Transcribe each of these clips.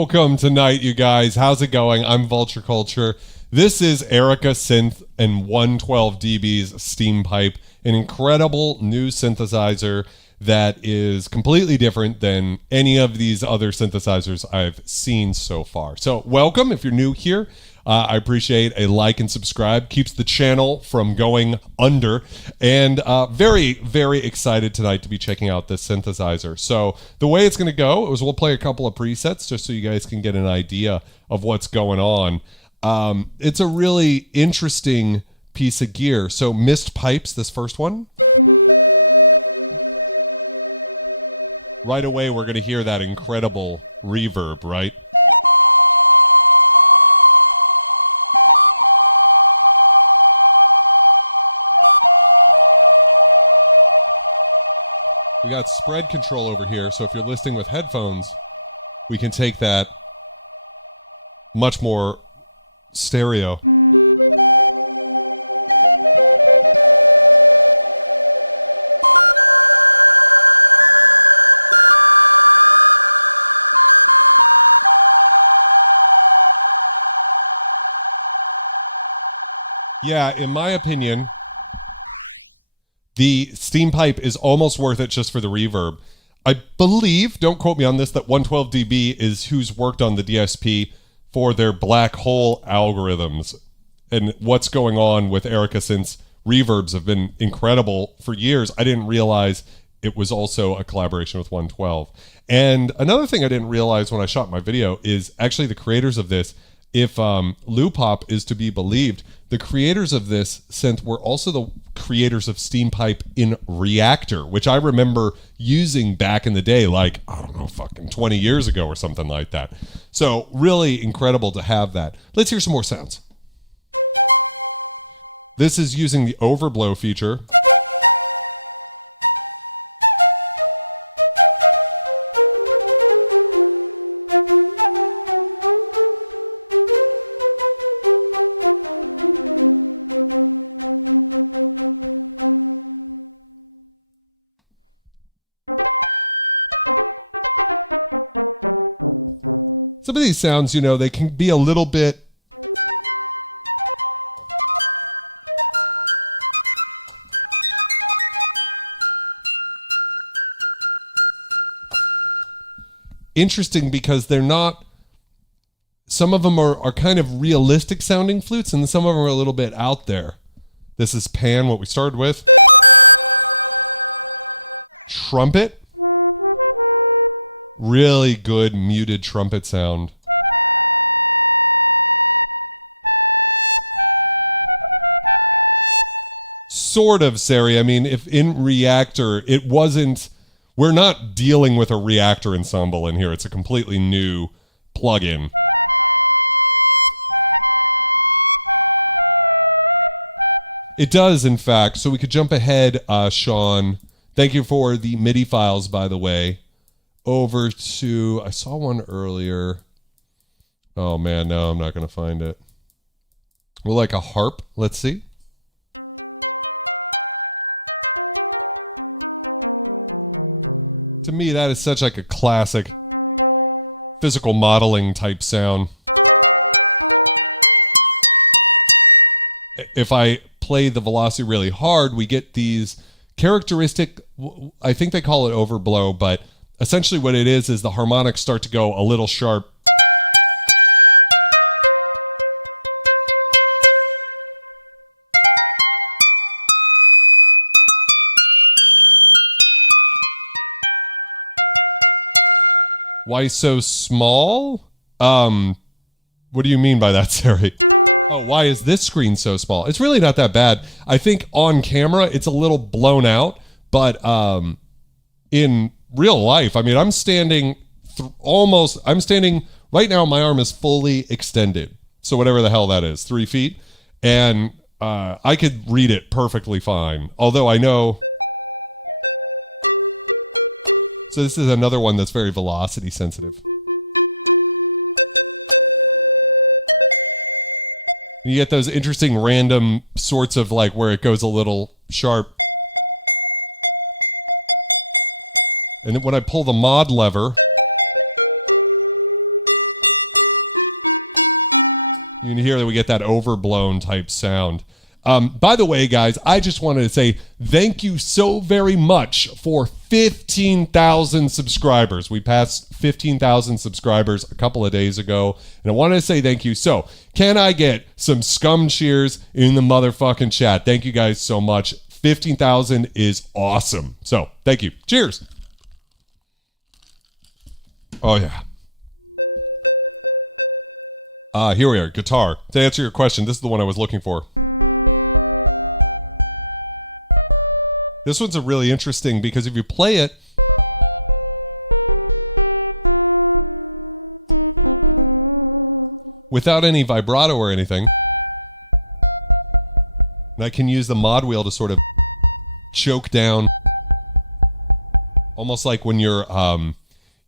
welcome tonight, you guys. How's it going? I'm Vulture Culture. This is Erica Synth and 112 dB's Steampipe, an incredible new synthesizer that is completely different than any of these other synthesizers I've seen so far. So welcome if you're new here. I appreciate a like and subscribe. Keeps the channel from going under. And very, very excited tonight to be checking out this synthesizer. So the way it's going to go is we'll play a couple of presets just so you guys can get an idea of what's going on. It's a really interesting piece of gear. So missed pipes, this first one. Right away, we're going to hear that incredible reverb, right? We got spread control over here, so if you're listening with headphones, we can take that much more stereo. Yeah, in my opinion, the Steampipe is almost worth it just for the reverb. I believe, don't quote me on this, that 112 dB is who's worked on the DSP for their black hole algorithms. And what's going on with Erica Synths reverbs have been incredible for years. I didn't realize it was also a collaboration with 112. And another thing I didn't realize when I shot my video is actually the creators of this, if Loopop is to be believed, the creators of this synth were also the creators of Steampipe in Reactor, which I remember using back in the day, like, I don't know, fucking 20 years ago or something like that. So really incredible to have that. Let's hear some more sounds. This is using the overblow feature. Some of these sounds, you know, they can be a little bit interesting because they're not, some of them are kind of realistic sounding flutes and some of them are a little bit out there. This is Pan, what we started with. Trumpet. Really good muted trumpet sound. Sort of, Sari. I mean, if in Reactor, it wasn't, we're not dealing with a Reactor ensemble in here. It's a completely new plugin. It does, in fact. So we could jump ahead, Sean. Thank you for the MIDI files, by the way. Over to, I saw one earlier. Oh man, no, I'm not going to find it. Well, like a harp. Let's see. To me, that is such like a classic physical modeling type sound. If I play the velocity really hard, we get these characteristic, I think they call it overblow, but essentially what it is the harmonics start to go a little sharp. Why so small? What do you mean by that, Sari? Oh, why is this screen so small? It's really not that bad. I think on camera it's a little blown out, but in real life, I mean, I'm standing right now, my arm is fully extended. So whatever the hell that is, 3 feet. And I could read it perfectly fine. Although I know. So this is another one that's very velocity sensitive. You get those interesting random sorts of like where it goes a little sharp. And then when I pull the mod lever, can hear that we get that overblown type sound. By the way, guys, I just wanted to say thank you so very much for 15,000 subscribers. We passed 15,000 subscribers a couple of days ago, and I wanted to say thank you. So, can I get some scum cheers in the motherfucking chat? Thank you guys so much. 15,000 is awesome. So, thank you. Cheers. Oh, yeah. Here we are, guitar. To answer your question, this is the one I was looking for. This one's a really interesting because if you play it, without any vibrato or anything, and I can use the mod wheel to sort of choke down, almost like when you're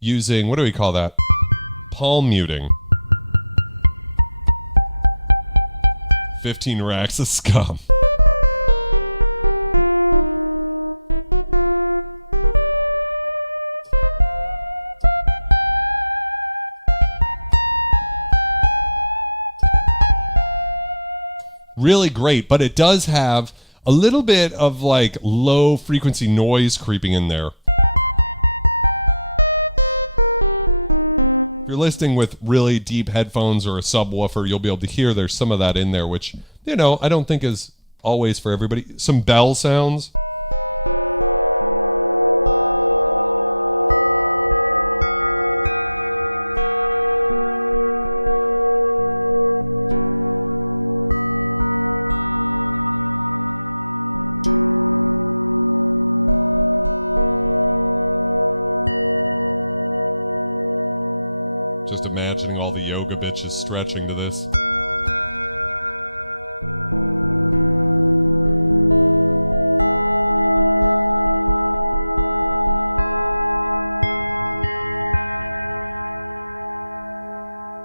using, what do we call that? Palm muting. 15 racks of scum. Really great, but it does have a little bit of like low frequency noise creeping in there. If you're listening with really deep headphones or a subwoofer, you'll be able to hear there's some of that in there, which, you know, I don't think is always for everybody. Some bell sounds. Stretching to this.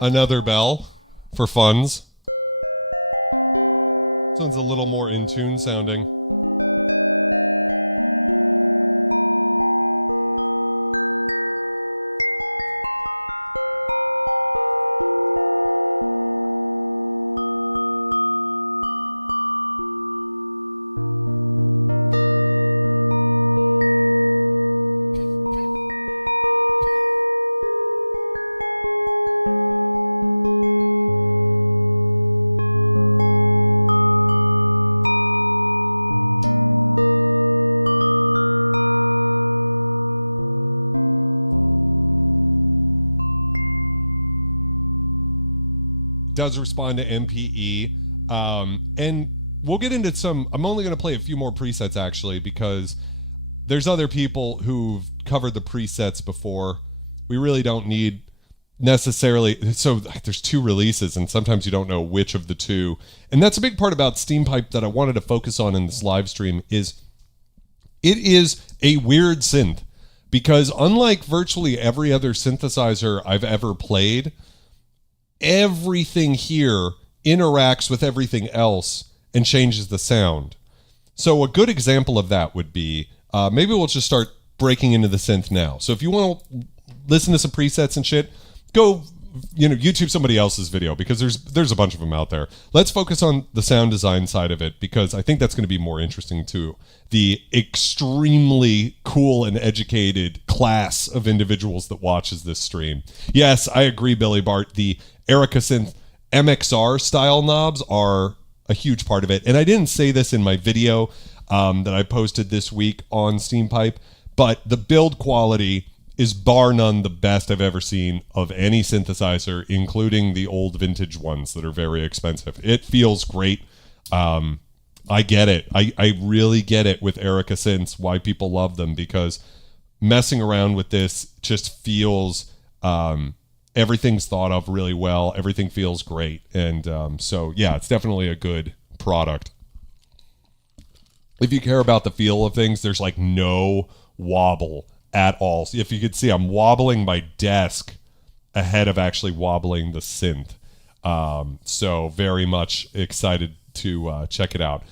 Another bell for funds. This one's a little more in tune sounding. Does respond to MPE, and we'll get into some. I'm only going to play a few more presets actually because there's other people who've covered the presets before. We really don't need necessarily, so there's two releases and sometimes you don't know which of the two, and that's a big part about Steampipe that I wanted to focus on in this live stream. Is it is a weird synth, because unlike virtually every other synthesizer I've ever played, everything here interacts with everything else and changes the sound. So a good example of that would be, maybe we'll just start breaking into the synth now. So if you want to listen to some presets and shit, go, YouTube somebody else's video, because there's a bunch of them out there. Let's focus on the sound design side of it, because I think that's going to be more interesting to the extremely cool and educated class of individuals that watches this stream. Yes, I agree, Billy Bart. The Erica Synth MXR style knobs are a huge part of it. And I didn't say this in my video that I posted this week on Steampipe, but the build quality is bar none the best I've ever seen of any synthesizer, including the old vintage ones that are very expensive. It feels great. I get it. I really get it with Erica Synths, why people love them, because messing around with this just feels, everything's thought of really well. Everything feels great. And so, yeah, it's definitely a good product. If you care about the feel of things, there's like no wobble at all. So if you could see, I'm wobbling my desk ahead of actually wobbling the synth. So very much excited to check it out.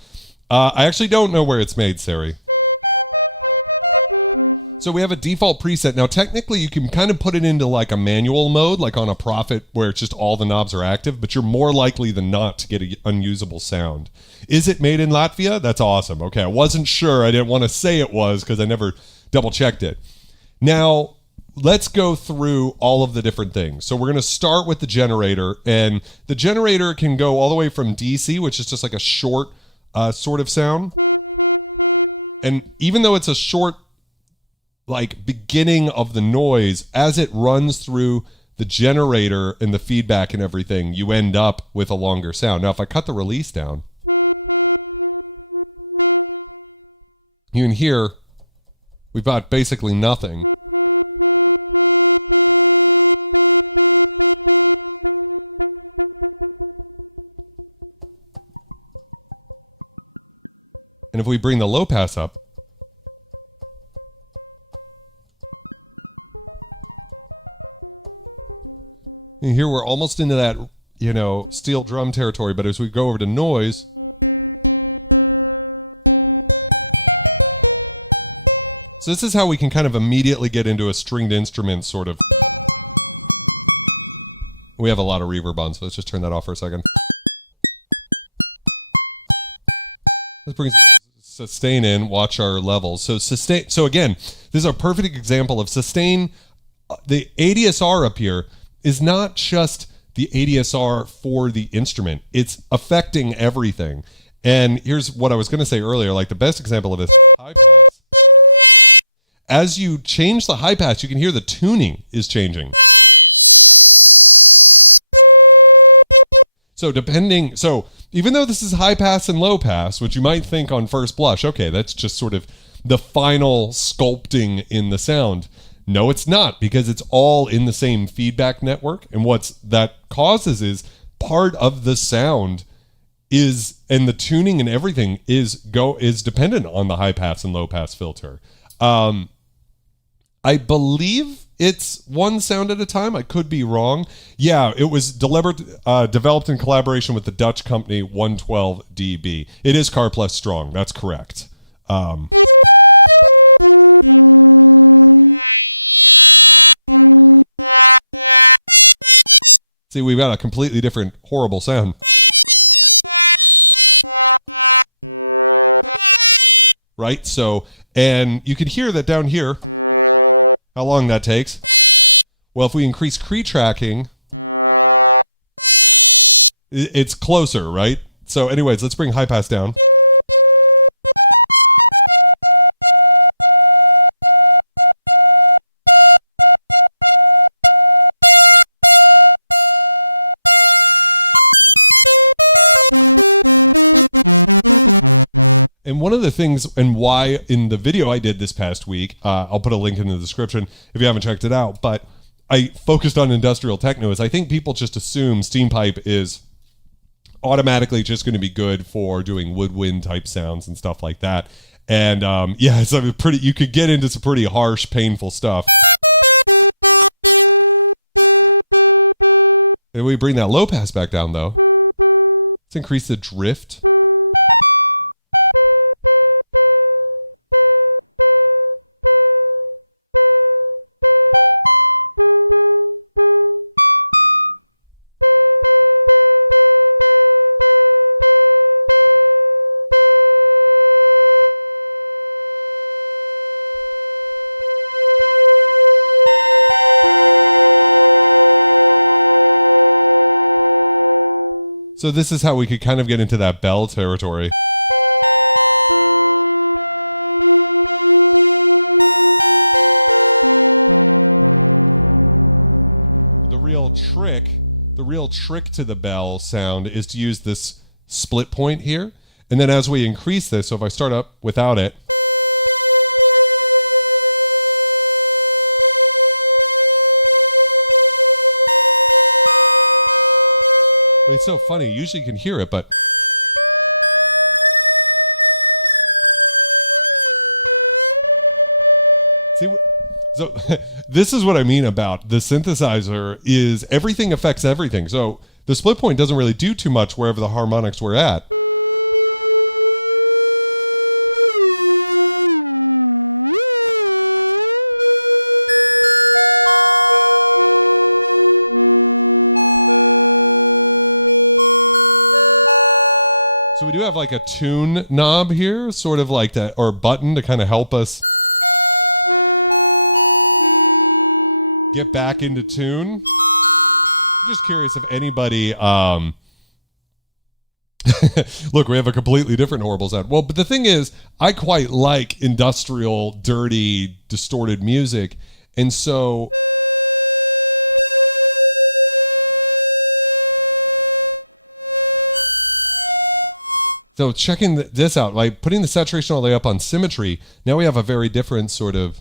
I actually don't know where it's made, Sari. So we have a default preset. Now, technically, you can kind of put it into like a manual mode, like on a Prophet, where it's just all the knobs are active, but you're more likely than not to get an unusable sound. Is it made in Latvia? That's awesome. Okay, I wasn't sure. I didn't want to say it was because I never double checked it. Now, let's go through all of the different things. So we're going to start with the generator, and the generator can go all the way from DC, which is just like a short sort of sound. And even though it's a short like beginning of the noise, as it runs through the generator and the feedback and everything, you end up with a longer sound. Now, if I cut the release down, you can hear we've got basically nothing. And if we bring the low pass up, and here we're almost into that, you know, steel drum territory, but as we go over to noise, so this is how we can kind of immediately get into a stringed instrument sort of. We have a lot of reverb on, so let's just turn that off for a second. Let's bring sustain in, watch our levels. So sustain, so again, this is a perfect example of sustain. The ADSR up here is not just the ADSR for the instrument. It's affecting everything. And here's what I was going to say earlier, like the best example of this, high pass. As you change the high pass, you can hear the tuning is changing. So even though this is high pass and low pass, which you might think on first blush, okay, that's just sort of the final sculpting in the sound. No, it's not, because it's all in the same feedback network. And what's that causes is part of the sound is, and the tuning and everything is dependent on the high pass and low pass filter. I believe it's one sound at a time. I could be wrong. Yeah, it was developed in collaboration with the Dutch company 112dB. It is Carplus Strong. That's correct. See, we've got a completely different, horrible sound. Right? So, and you can hear that down here, how long that takes. Well, if we increase tracking, it's closer, right? So anyways, let's bring high pass down. And one of the things, and why in the video I did this past week, I'll put a link in the description if you haven't checked it out, but I focused on industrial techno, is I think people just assume Steampipe is automatically just going to be good for doing woodwind type sounds and stuff like that. And yeah, it's you could get into some pretty harsh, painful stuff. And we bring that low pass back down though. Let's increase the drift. So this is how we could kind of get into that bell territory. The real trick to the bell sound is to use this split point here. And then as we increase this, so if I start up without it, it's so funny. Usually you can hear it, but see, so this is what I mean about the synthesizer is everything affects everything. So the split point doesn't really do too much wherever the harmonics were at. a tune knob here, sort of like that, or button to kind of help us get back into tune. I'm just curious if anybody, look, we have a completely different horrible sound. Well, but the thing is, I quite like industrial, dirty, distorted music. And so checking this out, like putting the saturation all the way up on symmetry, now we have a very different sort of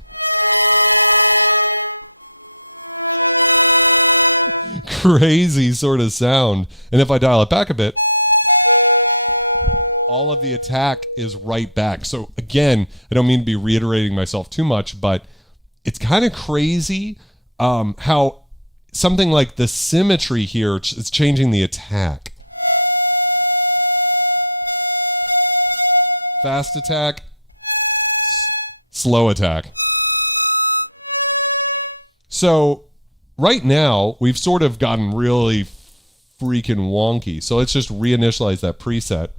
crazy sort of sound. And if I dial it back a bit, all of the attack is right back. So again, I don't mean to be reiterating myself too much, but it's kind of crazy how something like the symmetry here is changing the attack. Fast attack, slow attack. So right now, we've sort of gotten really freaking wonky. So let's just reinitialize that preset.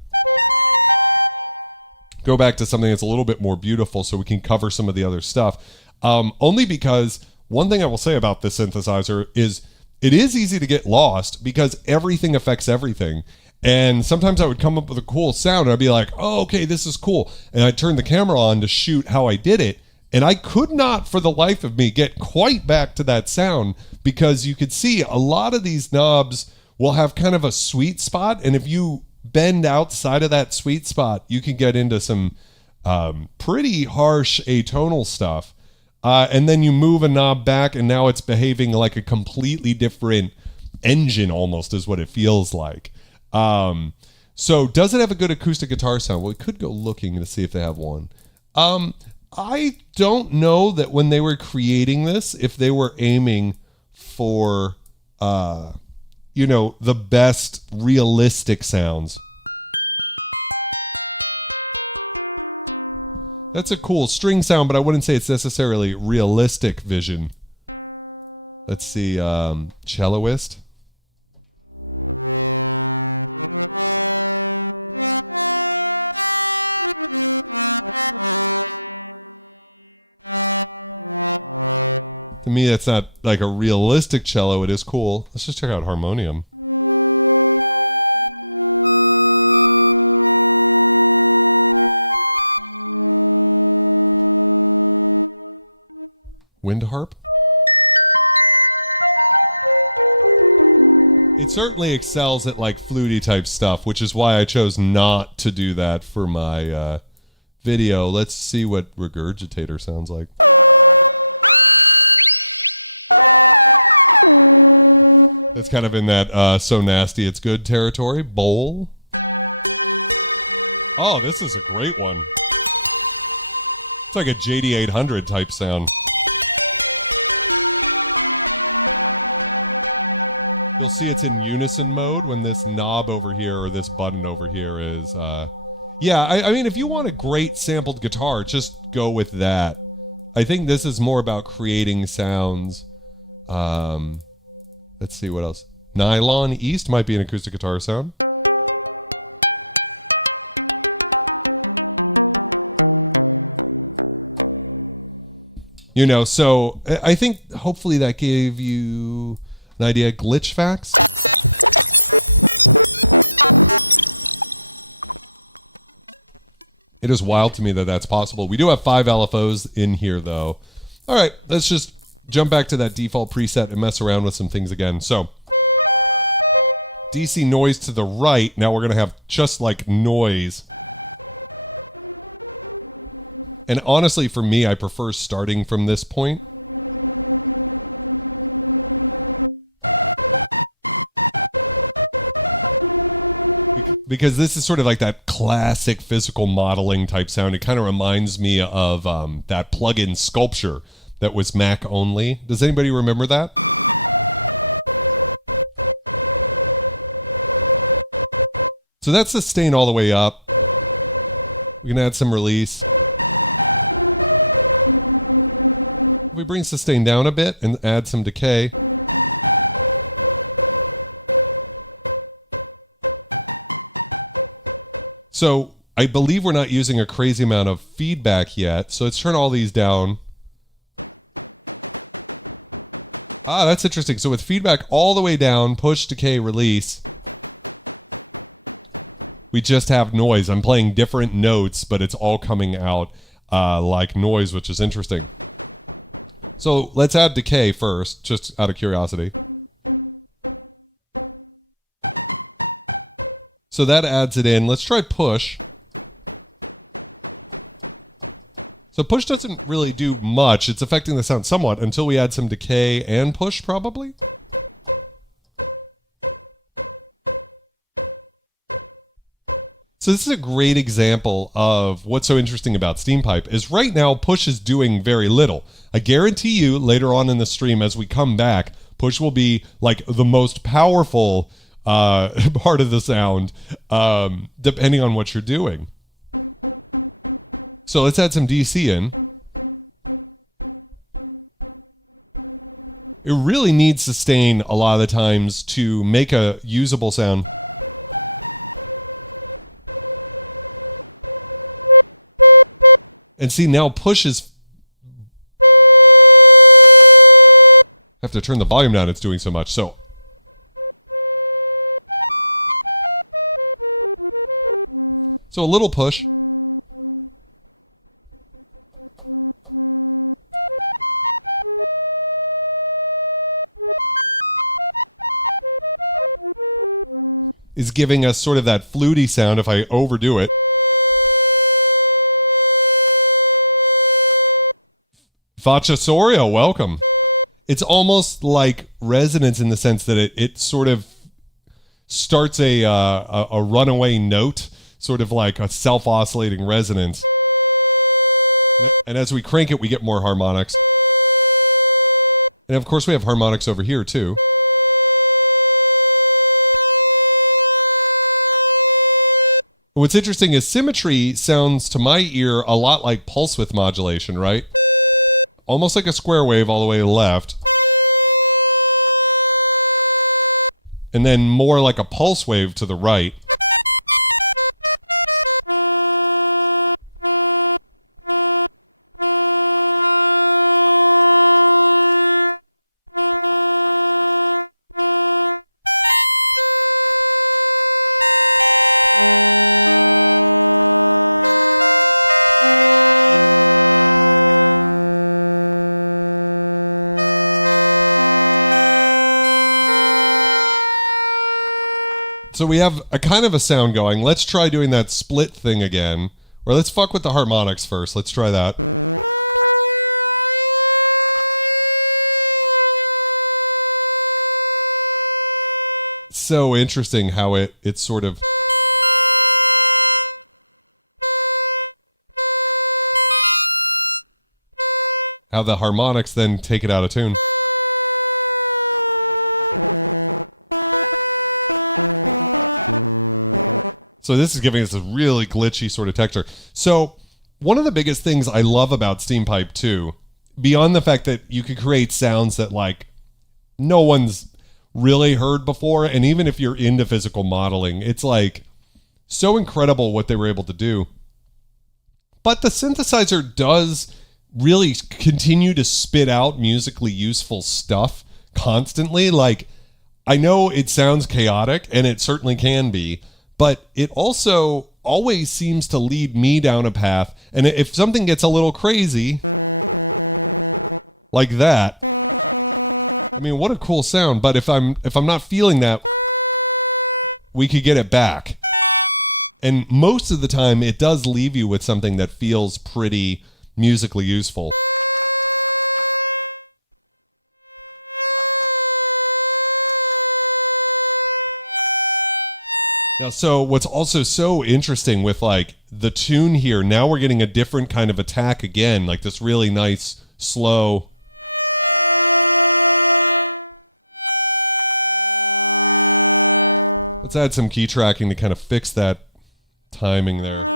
Go back to something that's a little bit more beautiful so we can cover some of the other stuff. Only because one thing I will say about this synthesizer is it is easy to get lost because everything affects everything. And sometimes I would come up with a cool sound and I'd be like, oh, okay, this is cool. And I'd turn the camera on to shoot how I did it. And I could not, for the life of me, get quite back to that sound because you could see a lot of these knobs will have kind of a sweet spot. And if you bend outside of that sweet spot, you can get into some pretty harsh atonal stuff. And then you move a knob back and now it's behaving like a completely different engine almost is what it feels like. So does it have a good acoustic guitar sound? Well, we could go looking to see if they have one. I don't know that when they were creating this, if they were aiming for, the best realistic sounds. That's a cool string sound, but I wouldn't say it's necessarily realistic vision. Let's see, celloist. To me, that's not like a realistic cello. It is cool. Let's just check out harmonium. Wind harp. It certainly excels at like fluty type stuff, which is why I chose not to do that for my video. Let's see what regurgitator sounds like. It's kind of in that so nasty it's good territory. Bowl. Oh, this is a great one. It's like a JD800 type sound. You'll see it's in unison mode when this knob over here or this button over here is... I mean, if you want a great sampled guitar, just go with that. I think this is more about creating sounds. Let's see what else. Nylon East might be an acoustic guitar sound. So I think hopefully that gave you an idea. Glitch facts. It is wild to me that that's possible. We do have 5 LFOs in here though. All right, let's just jump back to that default preset and mess around with some things again. So DC noise to the right. Now we're going to have just like noise. And honestly, for me, I prefer starting from this point. Because this is sort of like that classic physical modeling type sound. It kind of reminds me of that plugin Sculpture that was Mac only. Does anybody remember that? So that's sustain all the way up. We can add some release. We bring sustain down a bit and add some decay. So I believe we're not using a crazy amount of feedback yet. So let's turn all these down. Ah, that's interesting. So with feedback all the way down, push, decay, release, we just have noise. I'm playing different notes, but it's all coming out like noise, which is interesting. So let's add decay first, just out of curiosity. So that adds it in. Let's try push. So push doesn't really do much. It's affecting the sound somewhat until we add some decay and push, probably. So this is a great example of what's so interesting about Steampipe is right now push is doing very little. I guarantee you later on in the stream as we come back, push will be like the most powerful part of the sound depending on what you're doing. So let's add some DC in. It really needs sustain a lot of the times to make a usable sound. And see, now push is... I have to turn the volume down, it's doing so much. So a little push. Is giving us sort of that fluty sound if I overdo it. Vachasorio, welcome. It's almost like resonance in the sense that it sort of starts a runaway note, sort of like a self-oscillating resonance. And as we crank it, we get more harmonics. And of course, we have harmonics over here too. What's interesting is symmetry sounds to my ear a lot like pulse width modulation, right? Almost like a square wave all the way to the left. And then more like a pulse wave to the right. So we have a kind of a sound going. Let's try doing that split thing again. Or let's fuck with the harmonics first. Let's try that. So interesting how it's sort of... how the harmonics then take it out of tune. So this is giving us a really glitchy sort of texture. So one of the biggest things I love about Steampipe too, beyond the fact that you could create sounds that like no one's really heard before, and even if you're into physical modeling, it's like so incredible what they were able to do. But the synthesizer does really continue to spit out musically useful stuff constantly. Like, I know it sounds chaotic, and it certainly can be, but it also always seems to lead me down a path. And if something gets a little crazy, like that, I mean, what a cool sound. But if I'm not feeling that, we could get it back. And most of the time, it does leave you with something that feels pretty musically useful. Now, so what's also so interesting with like the tune here, now we're getting a different kind of attack again, like this really nice, slow. Let's add some key tracking to kind of fix that timing there.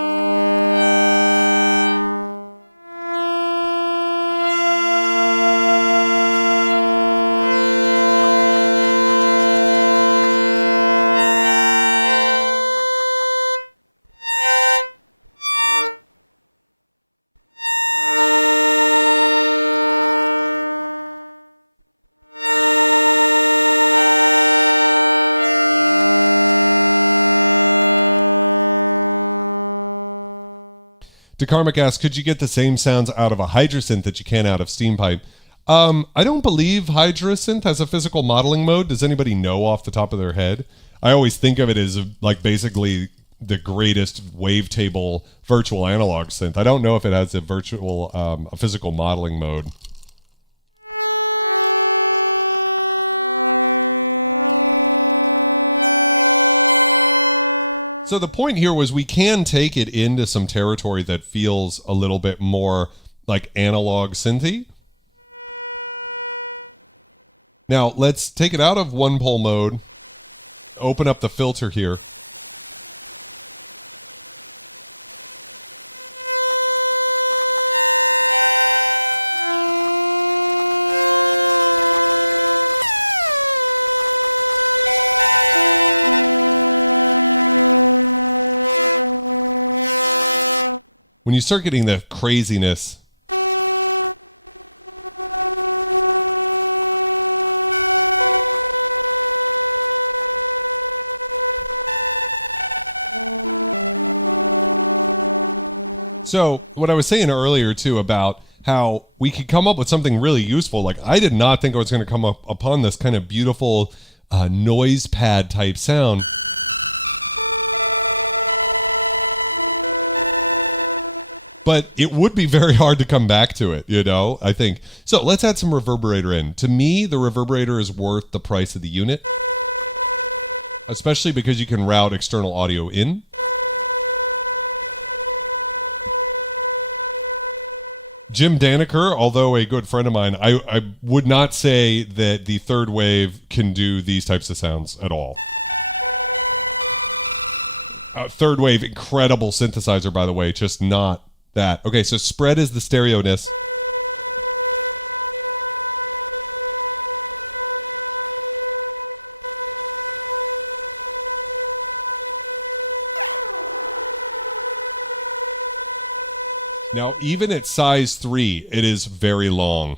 DeCarmick asks, could you get the same sounds out of a Hydrosynth that you can out of Steampipe? I don't believe Hydrosynth has a physical modeling mode. Does anybody know off the top of their head? I always think of it as like basically the greatest wavetable virtual analog synth. I don't know if it has a a physical modeling mode. So the point here was we can take it into some territory that feels a little bit more like analog synthy. Now let's take it out of one pole mode, open up the filter here. When you start getting the craziness, so what I was saying earlier too about how we could come up with something really useful. Like I did not think I was going to come up upon this kind of beautiful noise pad type sound. But it would be very hard to come back to it, you know, I think. So let's add some reverberator in. To me, the reverberator is worth the price of the unit, especially because you can route external audio in. Jim Daniker, although a good friend of mine, I would not say that the third wave can do these types of sounds at all. Third wave, incredible synthesizer, by the way, just not that. Okay, so spread is the stereo-ness. Now, even at size 3, it is very long.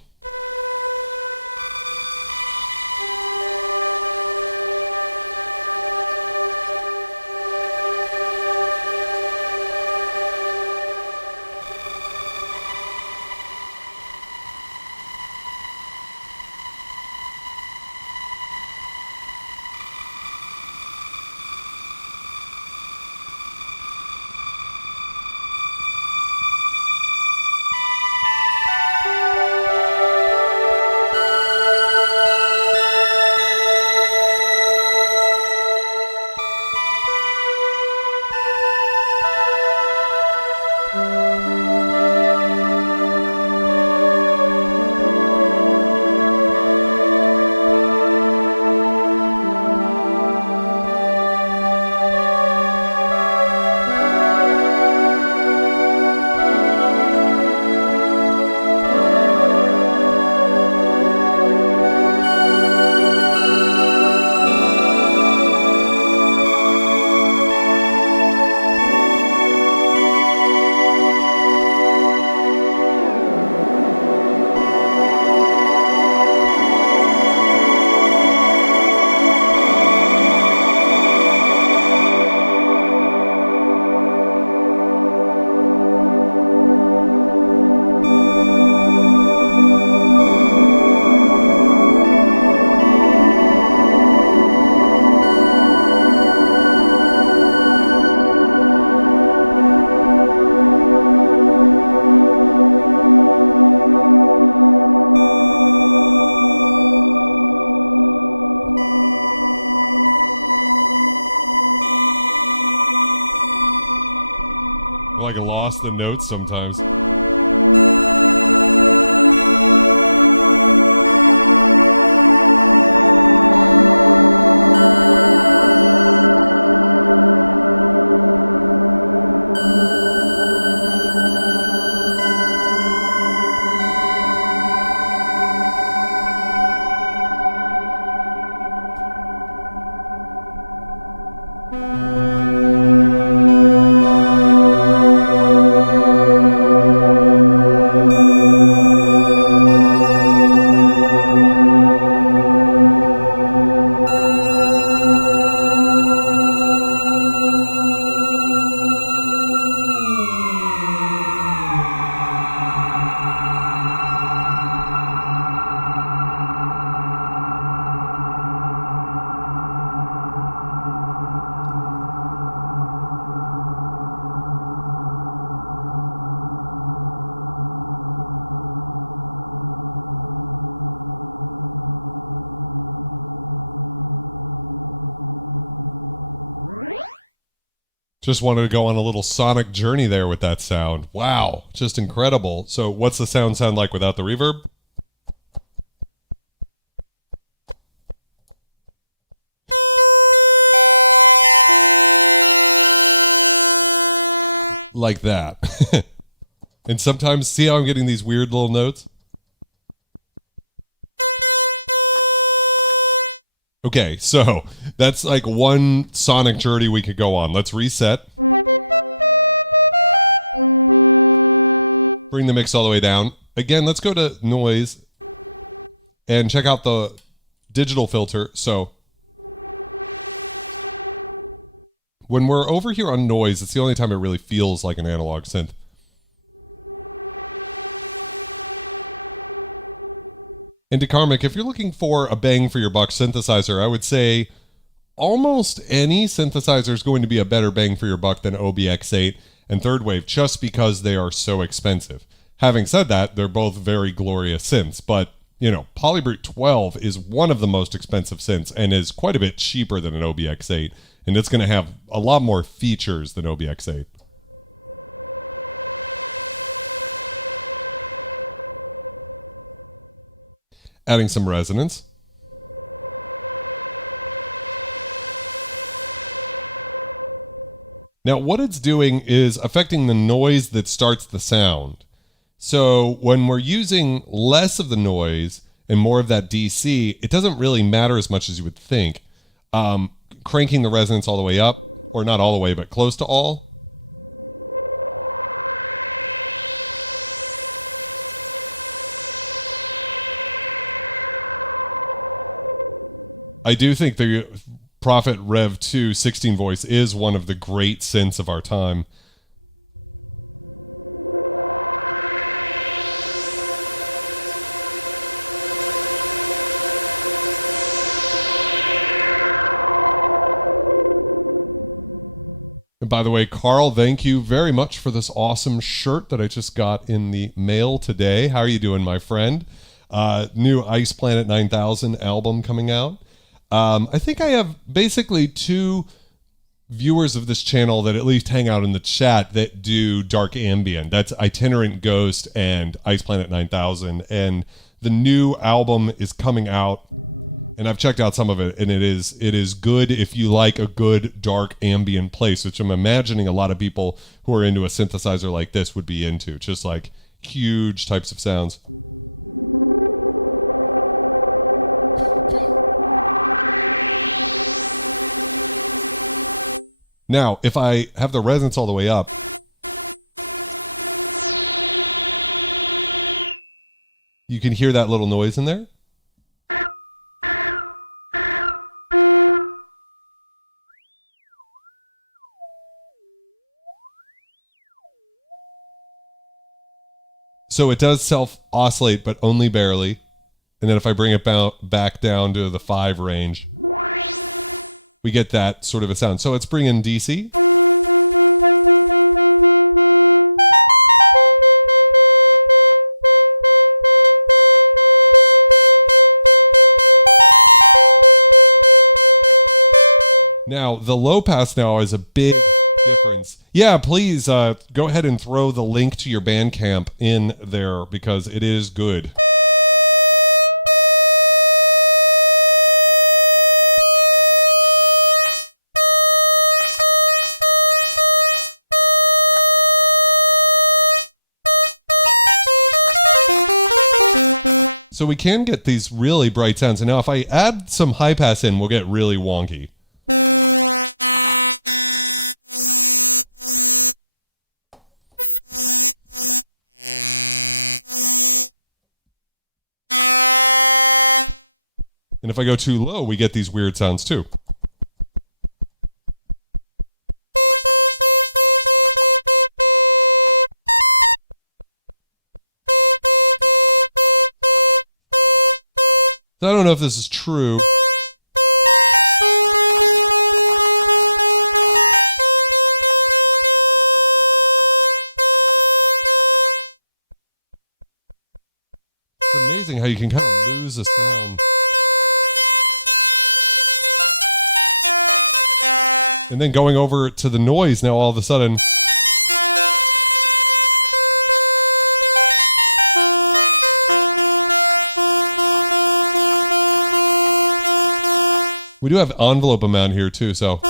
Sometimes. Just wanted to go on a little sonic journey there with that sound. Wow, just incredible. So what's the sound like without the reverb? Like that. And sometimes, see how I'm getting these weird little notes? Okay, so that's like one sonic journey we could go on. Let's reset. Bring the mix all the way down. Again, let's go to noise and check out the digital filter. So when we're over here on noise, it's the only time it really feels like an analog synth. And to Karmic, if you're looking for a bang for your buck synthesizer, I would say almost any synthesizer is going to be a better bang for your buck than OBX8 and Third Wave, just because they are so expensive. Having said that, they're both very glorious synths, but, you know, Polybrute 12 is one of the most expensive synths and is quite a bit cheaper than an OBX8, and it's going to have a lot more features than OBX8. Adding some resonance. Now, what it's doing is affecting the noise that starts the sound. So when we're using less of the noise and more of that DC, it doesn't really matter as much as you would think. Cranking the resonance all the way up, or not all the way, but close to all. I do think the Prophet Rev 2 16 voice is one of the great synths of our time. And by the way, Carl, thank you very much for this awesome shirt that I just got in the mail today. How are you doing, my friend? New Ice Planet 9000 album coming out. I think I have basically two viewers of this channel that at least hang out in the chat that do dark ambient. That's Itinerant Ghost and Ice Planet 9000. And the new album is coming out, and I've checked out some of it, and it is good if you like a good dark ambient place, which I'm imagining a lot of people who are into a synthesizer like this would be into, just like huge types of sounds. Now, if I have the resonance all the way up, you can hear that little noise in there. So it does self-oscillate, but only barely. And then if I bring it back down to the 5 range, we get that sort of a sound. So let's bring in DC. Now, the low pass now is a big difference. Yeah, please go ahead and throw the link to your Bandcamp in there because it is good. So we can get these really bright sounds. And now if I add some high pass in, we'll get really wonky. And if I go too low, we get these weird sounds too. So I don't know if this is true. It's amazing how you can kind of lose a sound. And then going over to the noise, now all of a sudden, we do have envelope amount here too, so.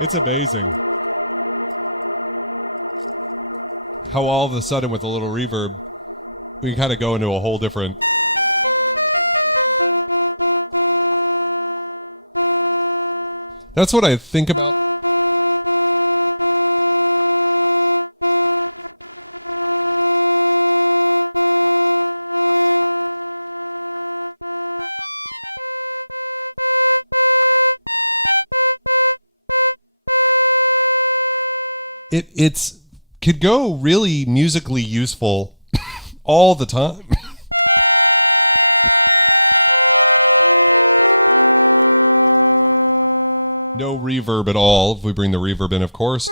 It's amazing how all of a sudden with a little reverb, we kind of go into a whole different... That's what I think about. It's could go really musically useful all the time. No reverb at all if we bring the reverb in, of course.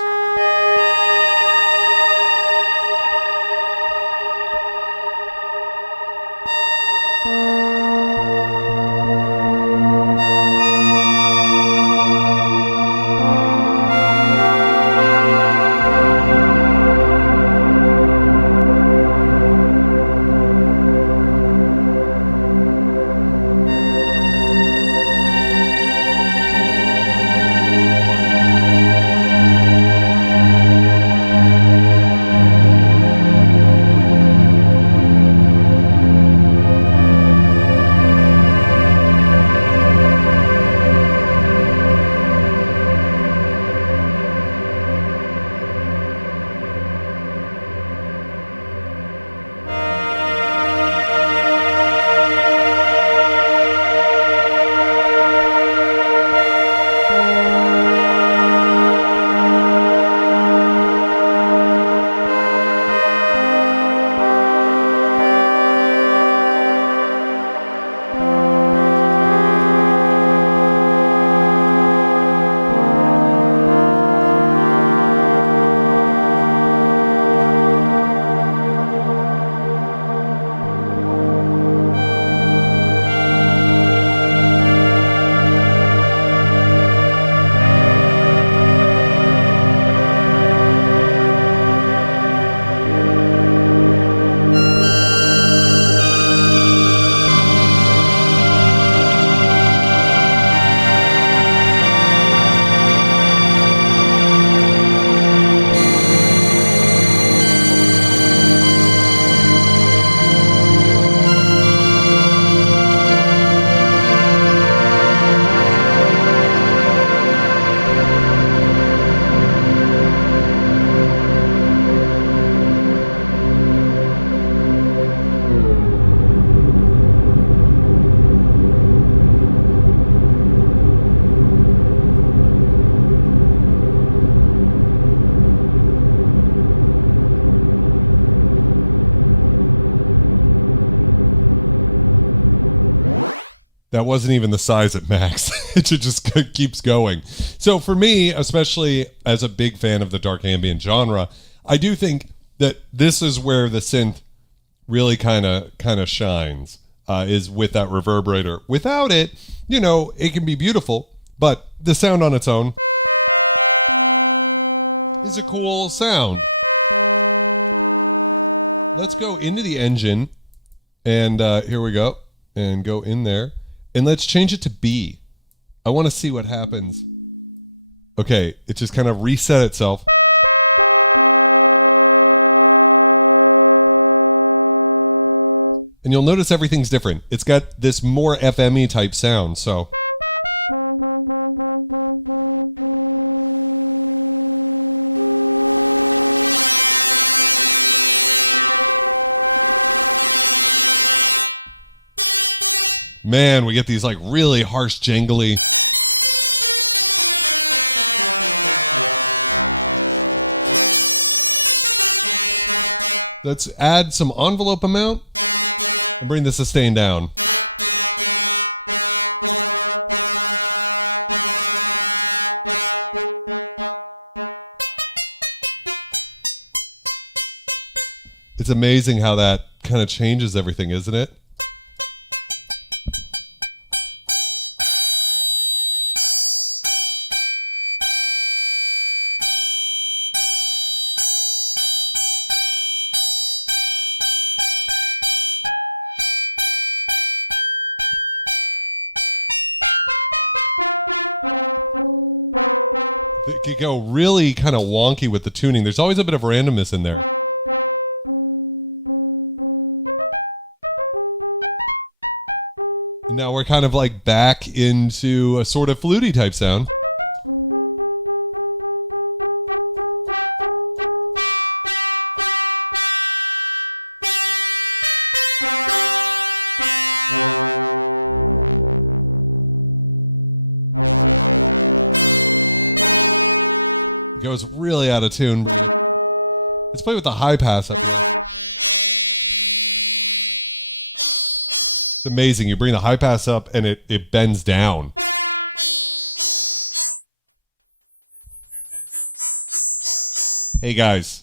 That wasn't even the size at max. It just keeps going. So for me, especially as a big fan of the dark ambient genre, I do think that this is where the synth really kind of shines, is with that reverberator. Without it, you know, it can be beautiful, but the sound on its own is a cool sound. Let's go into the engine, and here we go, and go in there. And let's change it to B. I want to see what happens. Okay, it just kind of reset itself. And you'll notice everything's different. It's got this more FM-y type sound, so. Man, we get these like really harsh, jangly. Let's add some envelope amount and bring the sustain down. It's amazing how that kind of changes everything, isn't it? It could go really kind of wonky with the tuning. There's always a bit of randomness in there. And now we're kind of like back into a sort of fluty type sound. Really out of tune. Let's play with the high pass. It's amazing. You bring the high pass up and it bends down. Hey guys,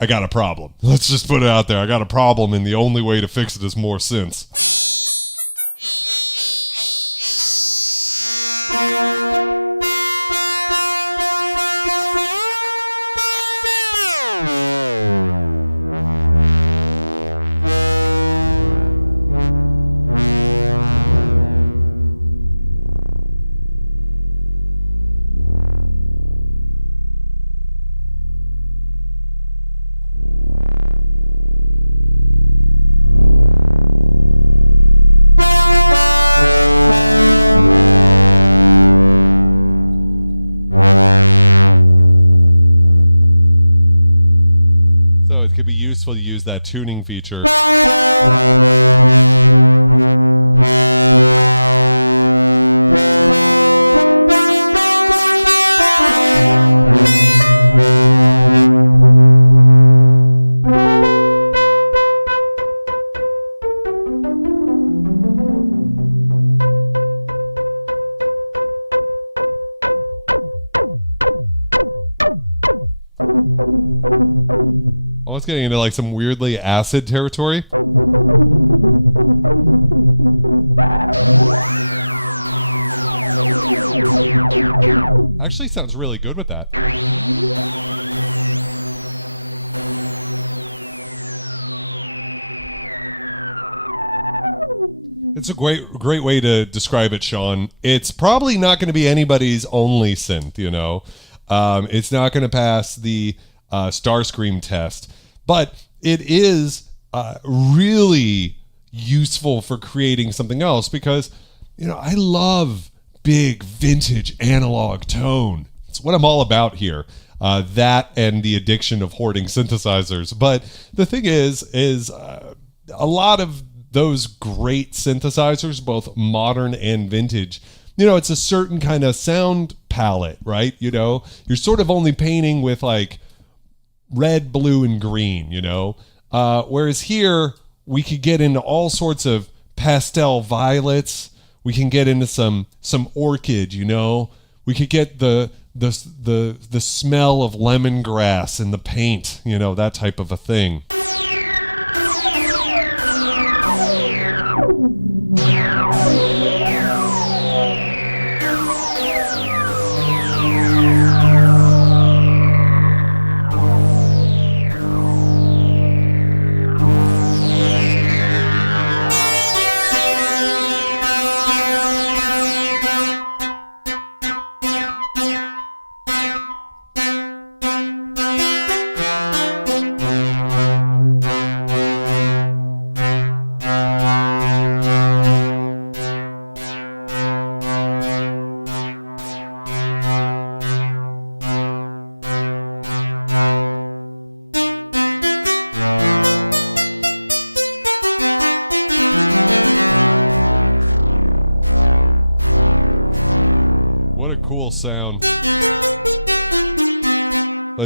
I got a problem. Let's just put it out there. I got a problem, and the only way to fix it is more synths. To use that tuning feature. Almost getting into like some weirdly acid territory. Actually sounds really good with that. It's a great way to describe it, Sean. It's probably not going to be anybody's only synth, you know. It's not going to pass the Starscream test. But it is really useful for creating something else because, you know, I love big vintage analog tone. It's what I'm all about here. That and the addiction of hoarding synthesizers. But the thing is a lot of those great synthesizers, both modern and vintage, you know, it's a certain kind of sound palette, right? You know, you're sort of only painting with like red, blue, and green, you know? Whereas here, we could get into all sorts of pastel violets. We can get into some orchid, you know? We could get the smell of lemongrass in the paint, you know, that type of a thing.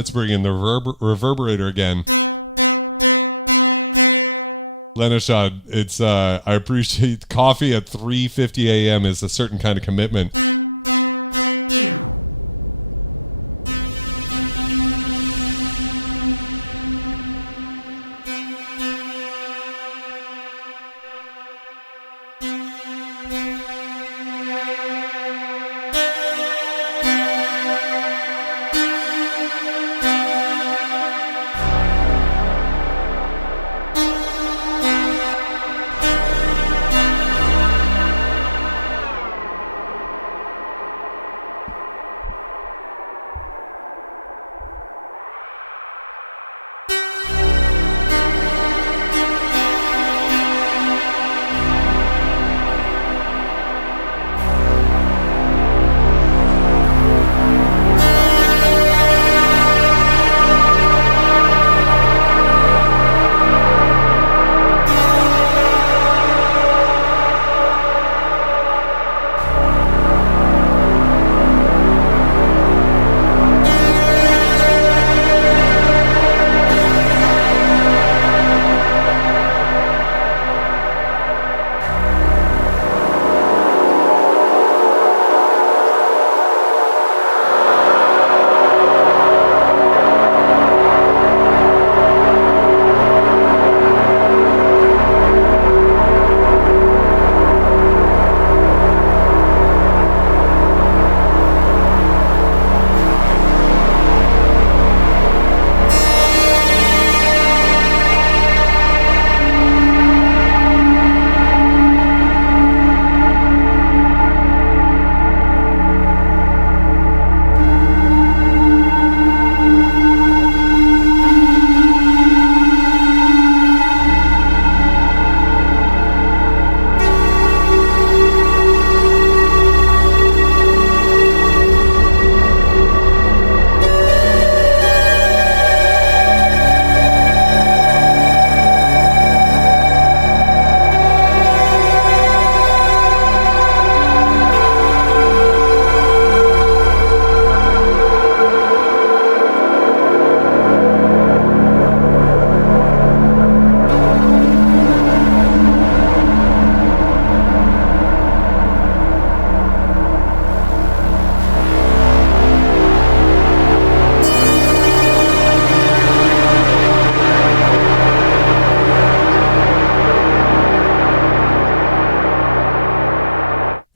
let's bring in the reverberator again. Lenishad, it's I appreciate coffee at 3:50 a.m. is a certain kind of commitment.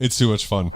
It's too much fun.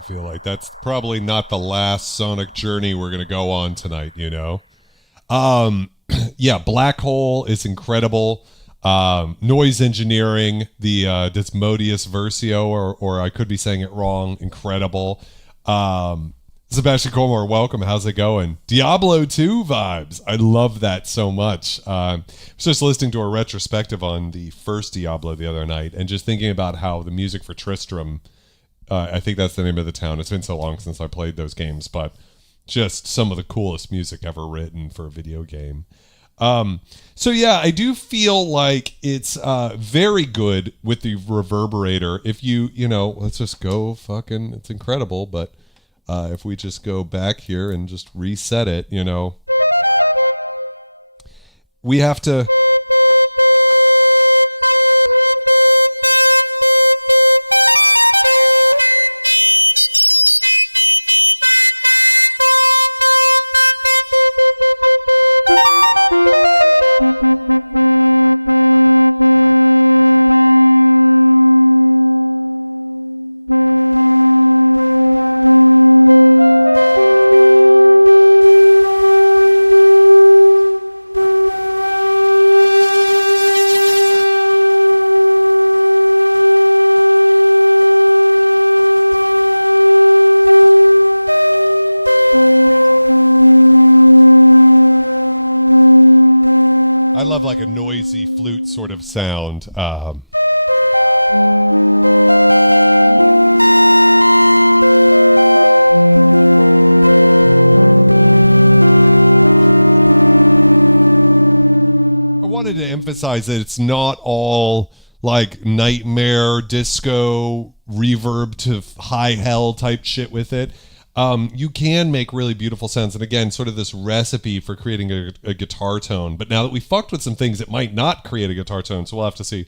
I feel like that's probably not the last sonic journey we're going to go on tonight, you know? Yeah, Black Hole is incredible. Noise engineering, the Desmodius Versio, or I could be saying it wrong, incredible. Sebastian Colmore, welcome. How's it going? Diablo 2 vibes. I love that so much. I was just listening to a retrospective on the first Diablo the other night and just thinking about how the music for Tristram, I think that's the name of the town. It's been so long since I played those games, but just some of the coolest music ever written for a video game. So yeah, I do feel like it's very good with the reverberator. If you know, let's just go fucking, it's incredible, but if we just go back here and just reset it, you know, we have to... sound. I wanted to emphasize that it's not all like nightmare disco reverb to high hell type shit with it. You can make really beautiful sounds, and again, sort of this recipe for creating a guitar tone. But now that we fucked with some things, it might not create a guitar tone, so we'll have to see.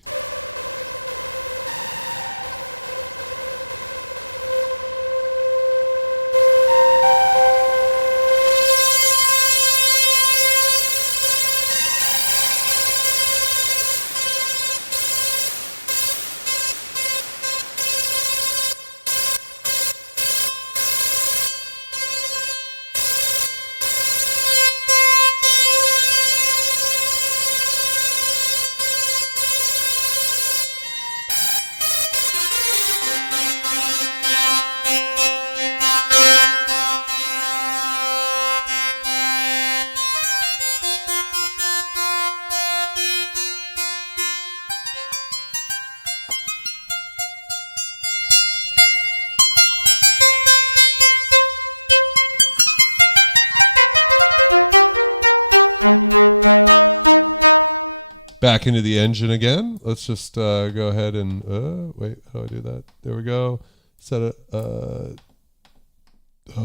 Back into the engine again. Let's just go ahead and wait, how do I do that? There we go. Set it. Oh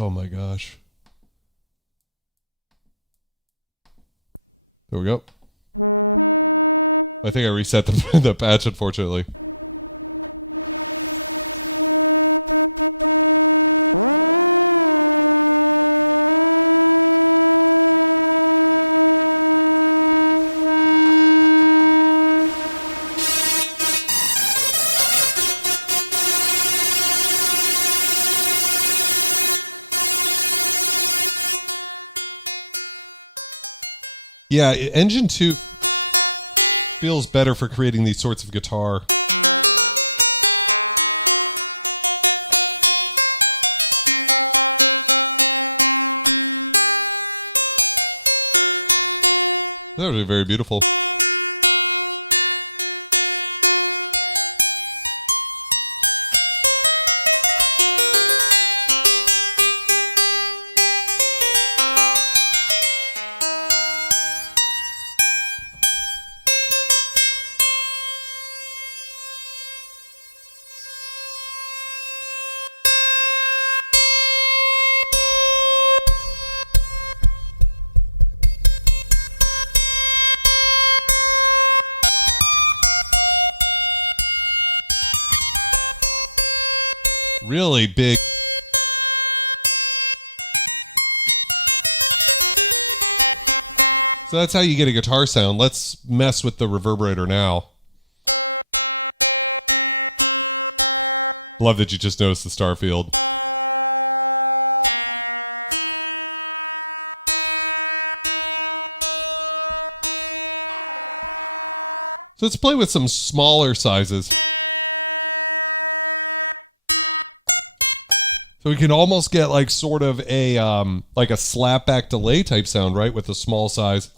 my gosh. There we go. I think I reset the patch, unfortunately. Yeah, Engine 2 feels better for creating these sorts of guitar. That was very beautiful. Really big. So that's how you get a guitar sound. Let's mess with the reverberator now. Love that you just noticed the star field. So let's play with some smaller sizes. So we can almost get like sort of a like a slapback delay type sound, right? With a small size.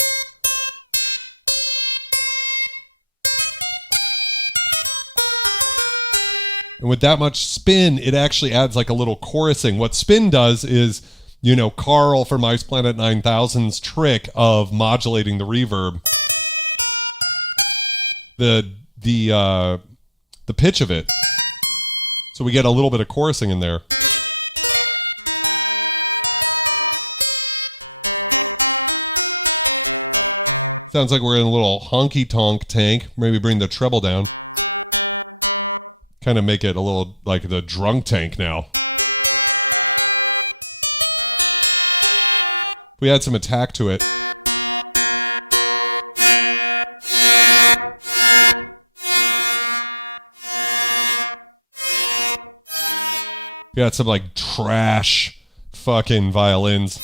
And with that much spin, it actually adds like a little chorusing. What spin does is, you know, Carl from Ice Planet 9000's trick of modulating the reverb. The pitch of it. So we get a little bit of chorusing in there. Sounds like we're in a little honky-tonk tank. Maybe bring the treble down. Kind of make it a little like the drunk tank now. We add some attack to it. We got some like trash fucking violins.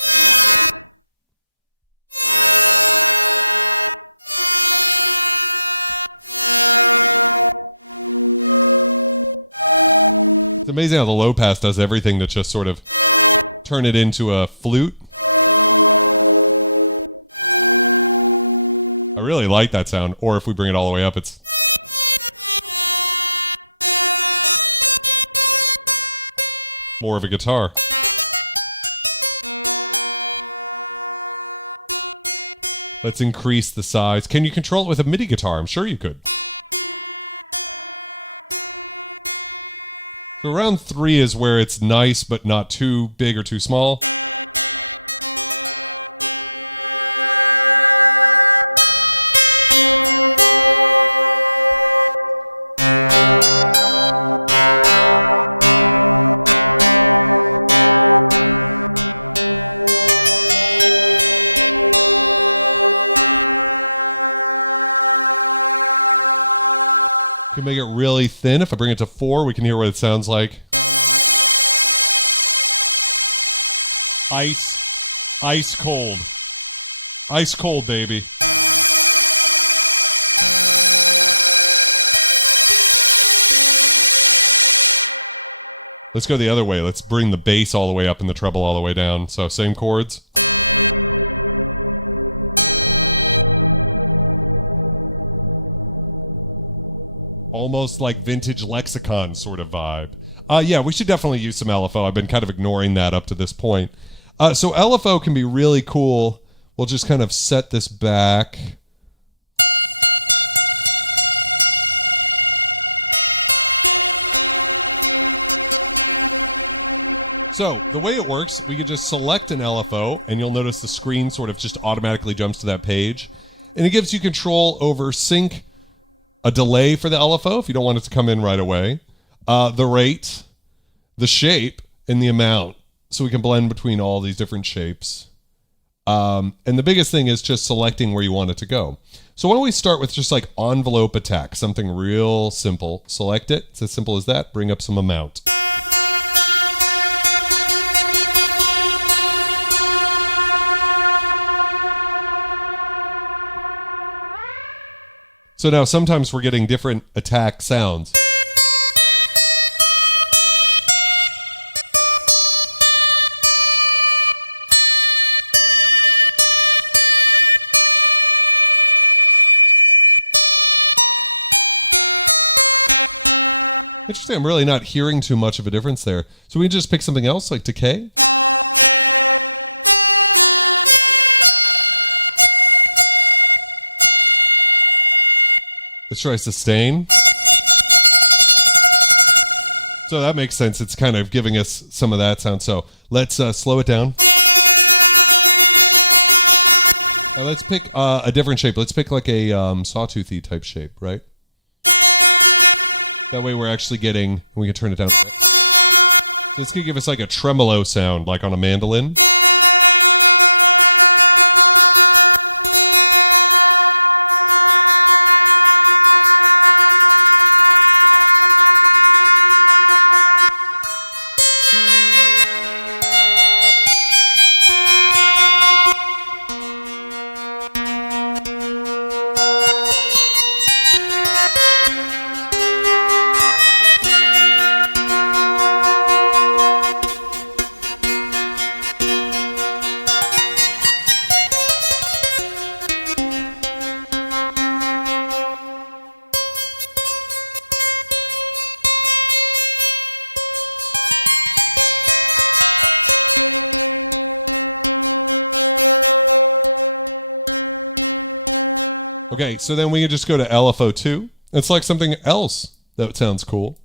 It's amazing how the low pass does everything to just sort of turn it into a flute. I really like that sound. Or if we bring it all the way up, it's... more of a guitar. Let's increase the size. Can you control it with a MIDI guitar? I'm sure you could. So around 3 is where it's nice, but not too big or too small. Make it really thin. If I bring it to 4, we can hear what it sounds like. Ice cold. Ice cold, baby. Let's go the other way. Let's bring the bass all the way up and the treble all the way down. So same chords. Almost like vintage lexicon sort of vibe. Yeah, we should definitely use some LFO. I've been kind of ignoring that up to this point. So LFO can be really cool. We'll just kind of set this back. So the way it works, we can just select an LFO, and you'll notice the screen sort of just automatically jumps to that page. And it gives you control over sync, a delay for the LFO if you don't want it to come in right away, the rate, the shape, and the amount. So we can blend between all these different shapes. And the biggest thing is just selecting where you want it to go. So why don't we start with just like envelope attack, something real simple. Select it. It's as simple as that. Bring up some amount. So now sometimes we're getting different attack sounds. Interesting, I'm really not hearing too much of a difference there. So we can just pick something else like decay. Let's try sustain. So that makes sense. It's kind of giving us some of that sound. So let's slow it down. Let's pick a different shape. Let's pick like a sawtoothy type shape, right? That way we're actually getting, we can turn it down. This could give us like a tremolo sound, like on a mandolin. Okay, so then we can just go to LFO2 and select something else that sounds cool.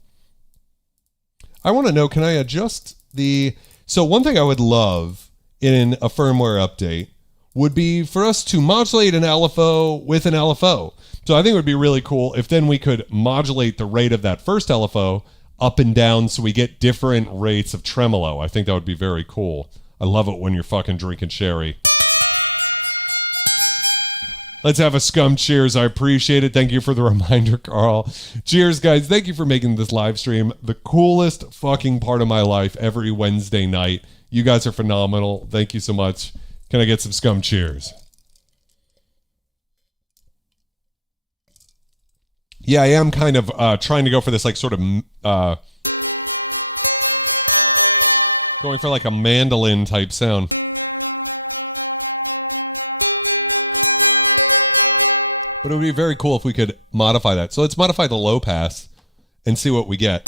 I want to know, can I adjust the... So one thing I would love in a firmware update would be for us to modulate an LFO with an LFO. So I think it would be really cool if then we could modulate the rate of that first LFO up and down so we get different rates of tremolo. I think that would be very cool. I love it when you're fucking drinking sherry. Let's have a scum cheers. I appreciate it. Thank you for the reminder, Carl. Cheers, guys. Thank you for making this live stream the coolest fucking part of my life every Wednesday night. You guys are phenomenal. Thank you so much. Can I get some scum cheers? Yeah, I am kind of trying to go for this like sort of going for like a mandolin type sound. But it would be very cool if we could modify that. So let's modify the low pass and see what we get.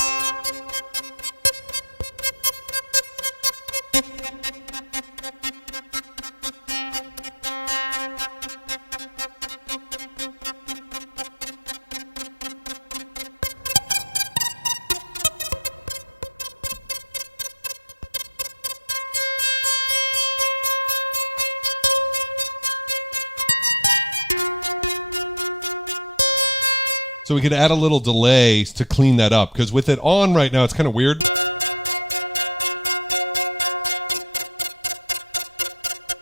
So we could add a little delay to clean that up, because with it on right now, it's kind of weird.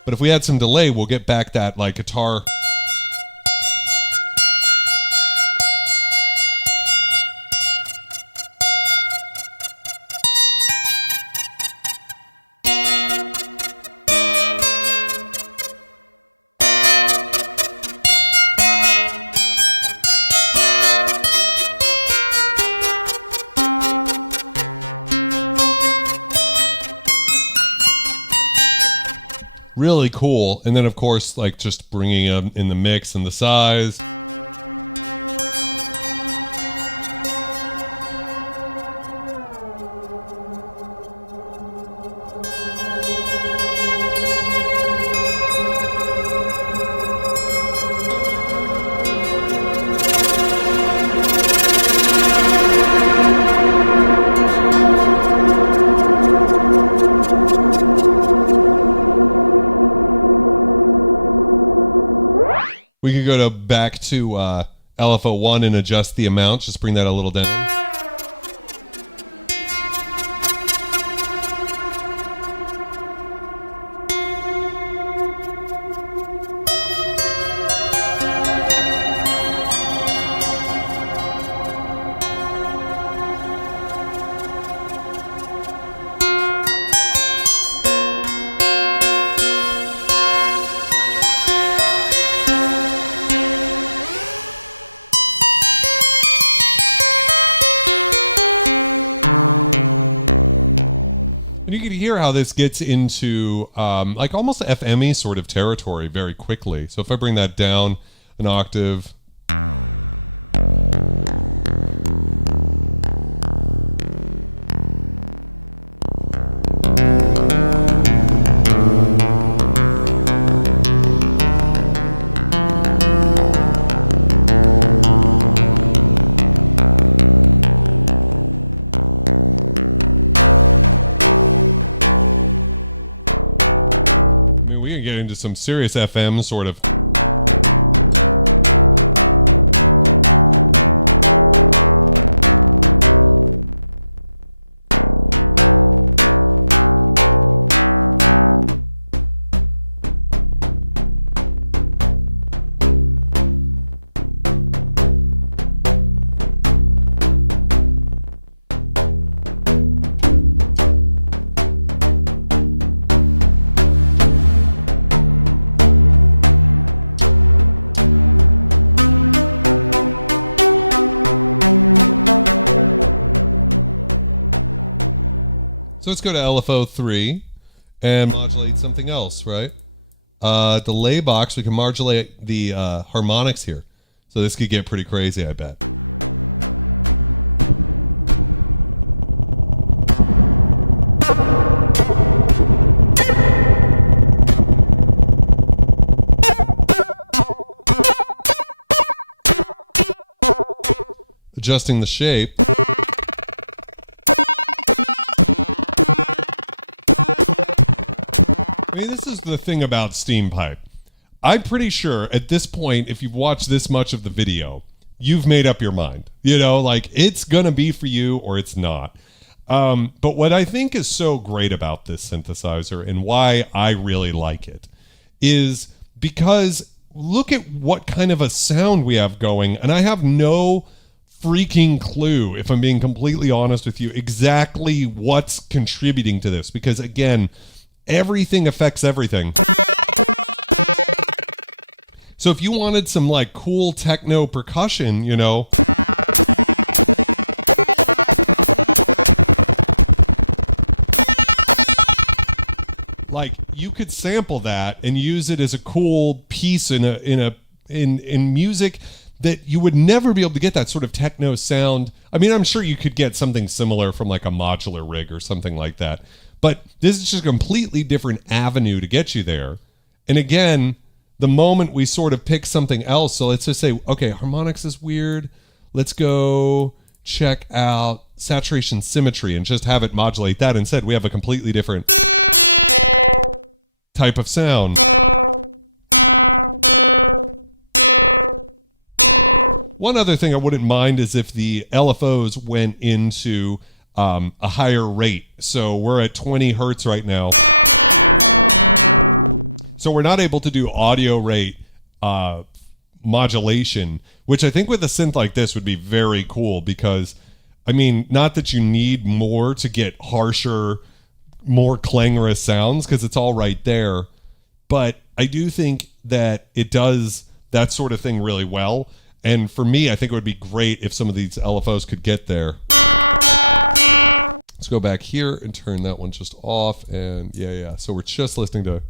But if we add some delay, we'll get back that like guitar. Really cool. And then of course, like just bringing them in the mix and the size. We could go to back to LFO1 and adjust the amount. Just bring that a little down. How this gets into like almost FME sort of territory very quickly. So if I bring that down an octave. Some serious FM sort of. Let's go to LFO3 and modulate something else, right? Delay box, we can modulate the harmonics here. So this could get pretty crazy, I bet. adjusting the shape. I mean, this is the thing about Steampipe. I'm pretty sure at this point, if you've watched this much of the video, you've made up your mind. You know, like it's going to be for you or it's not. But what I think is so great about this synthesizer and why I really like it is because look at what kind of a sound we have going. And I have no freaking clue, if I'm being completely honest with you, exactly what's contributing to this. Because again, everything affects everything. So if you wanted some like cool techno percussion, you know, like you could sample that and use it as a cool piece in music that you would never be able to get that sort of techno sound. I mean, I'm sure you could get something similar from like a modular rig or something like that. But this is just a completely different avenue to get you there. And again, the moment we sort of pick something else, so let's just say, okay, harmonics is weird. Let's go check out saturation symmetry and just have it modulate that. Instead, we have a completely different type of sound. One other thing I wouldn't mind is if the LFOs went into a higher rate. So we're at 20 hertz right now. So we're not able to do audio rate modulation, which I think with a synth like this would be very cool because, I mean, not that you need more to get harsher, more clangorous sounds because it's all right there. But I do think that it does that sort of thing really well. And for me, I think it would be great if some of these LFOs could get there. Let's go back here and turn that one just off. And yeah. So we're just listening to...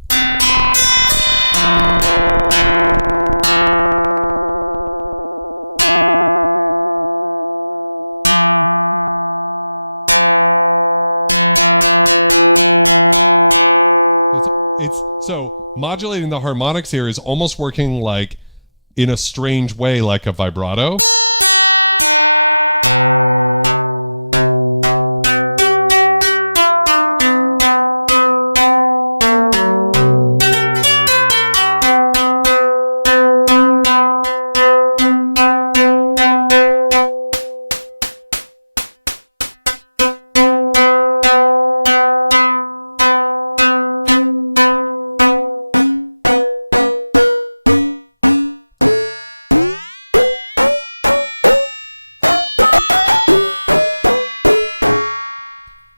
So modulating the harmonics here is almost working like in a strange way, like a vibrato.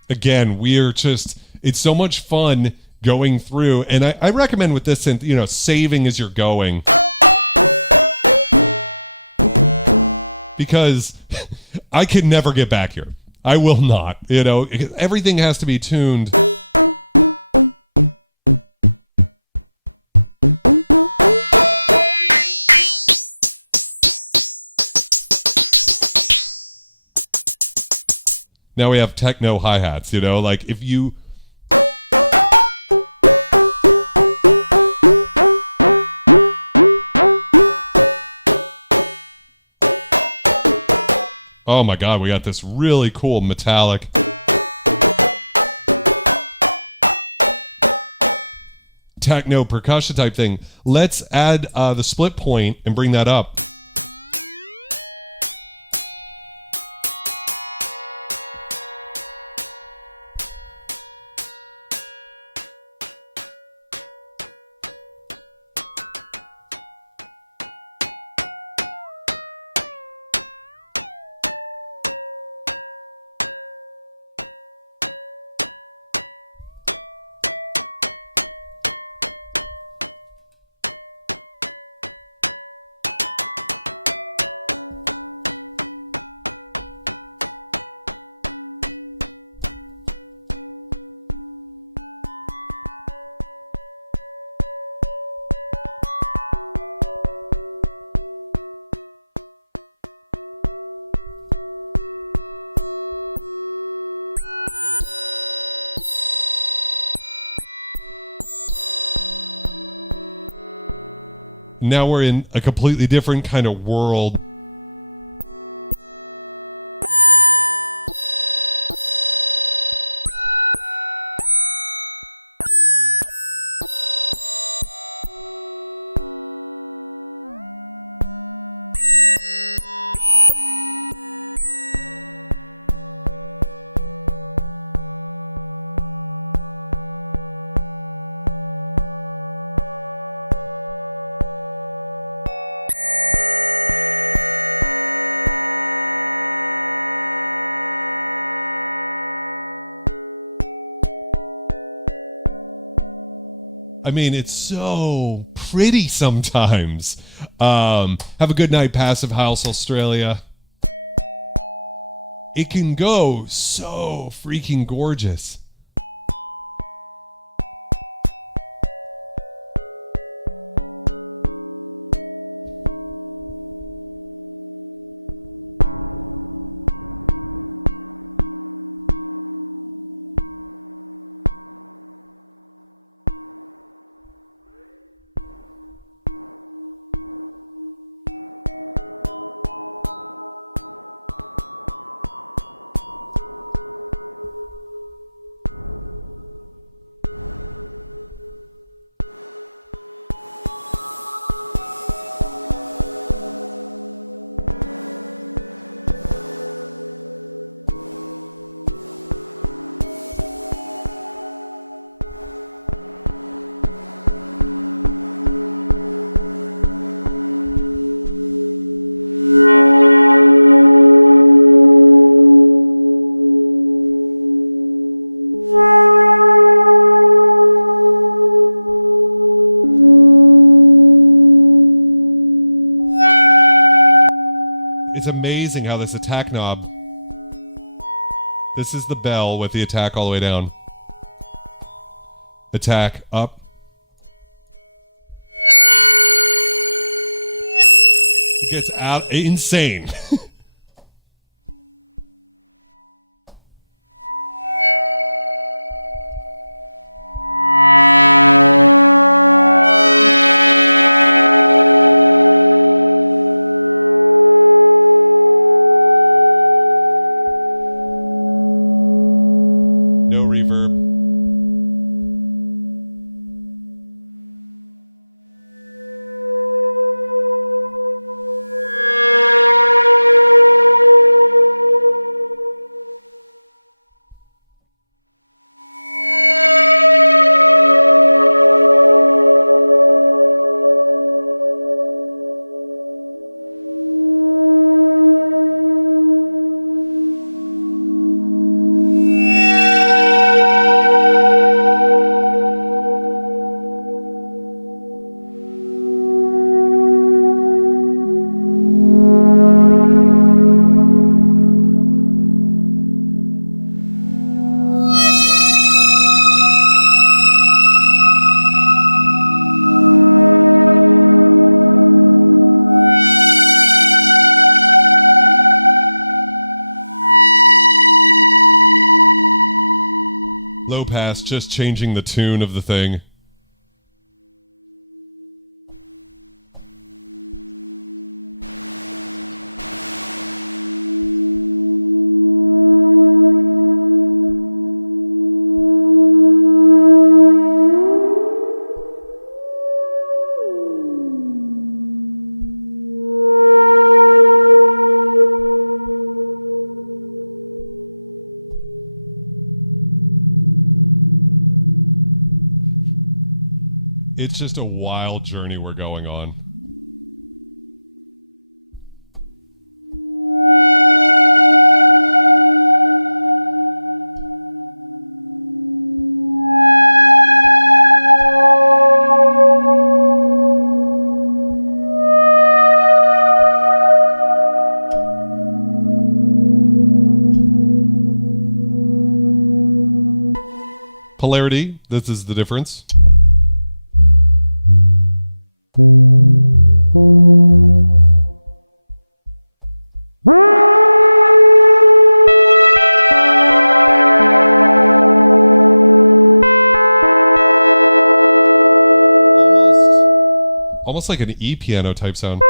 Again, it's so much fun going through, and I recommend with this synth, you know, saving as you're going. Because I can never get back here. I will not, you know, everything has to be tuned. Now we have techno hi-hats, you know, like if you... Oh my God, we got this really cool metallic... techno percussion type thing. Let's add the split point and bring that up. Now we're in a completely different kind of world. I mean, it's so pretty sometimes. Have a good night, Passive House Australia. It can go so freaking gorgeous. It's amazing how this attack knob, this is the bell with the attack all the way down. Attack up. It gets out insane. Just changing the tune of the thing. It's just a wild journey we're going on. Polarity, this is the difference. Almost like an E piano type sound.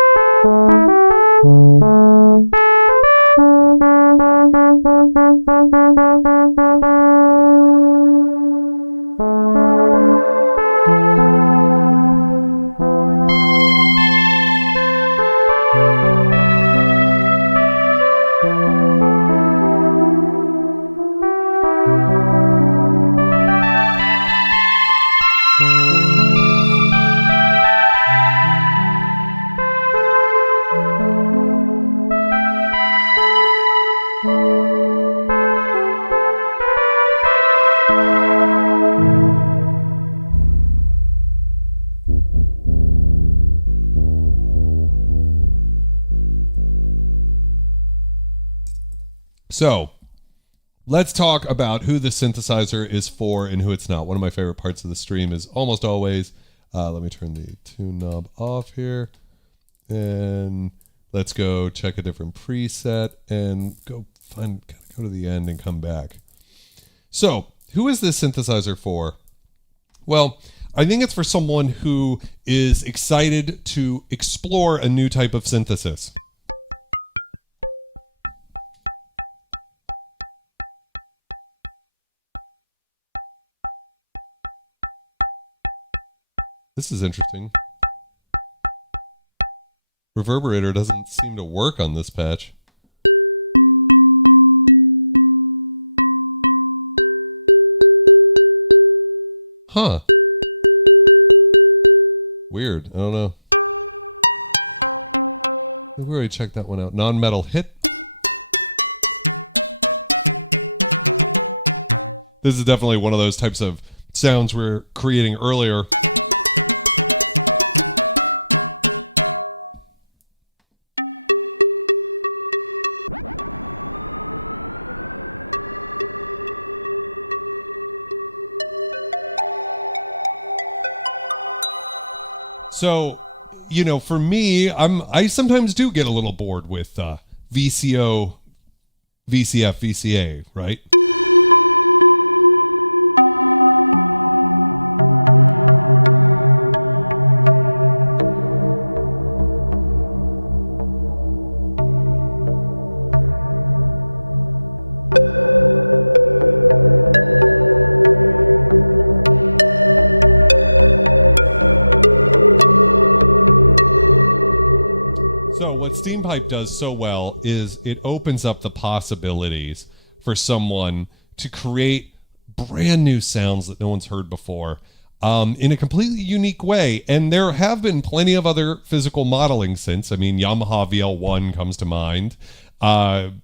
So let's talk about who the synthesizer is for and who it's not. One of my favorite parts of the stream is almost always, let me turn the tune knob off here, and let's go check a different preset and go to the end and come back. So who is this synthesizer for? Well, I think it's for someone who is excited to explore a new type of synthesis. This is interesting. Reverberator doesn't seem to work on this patch. Huh. Weird. I don't know. We've already checked that one out. Non-metal hit. This is definitely one of those types of sounds we're creating earlier. So, you know, for me, I sometimes do get a little bored with VCO, VCF, VCA, right? So well is it opens up the possibilities for someone to create brand new sounds that no one's heard before in a completely unique way. And there have been plenty of other physical modeling synths. I mean, Yamaha VL1 comes to mind. Polyend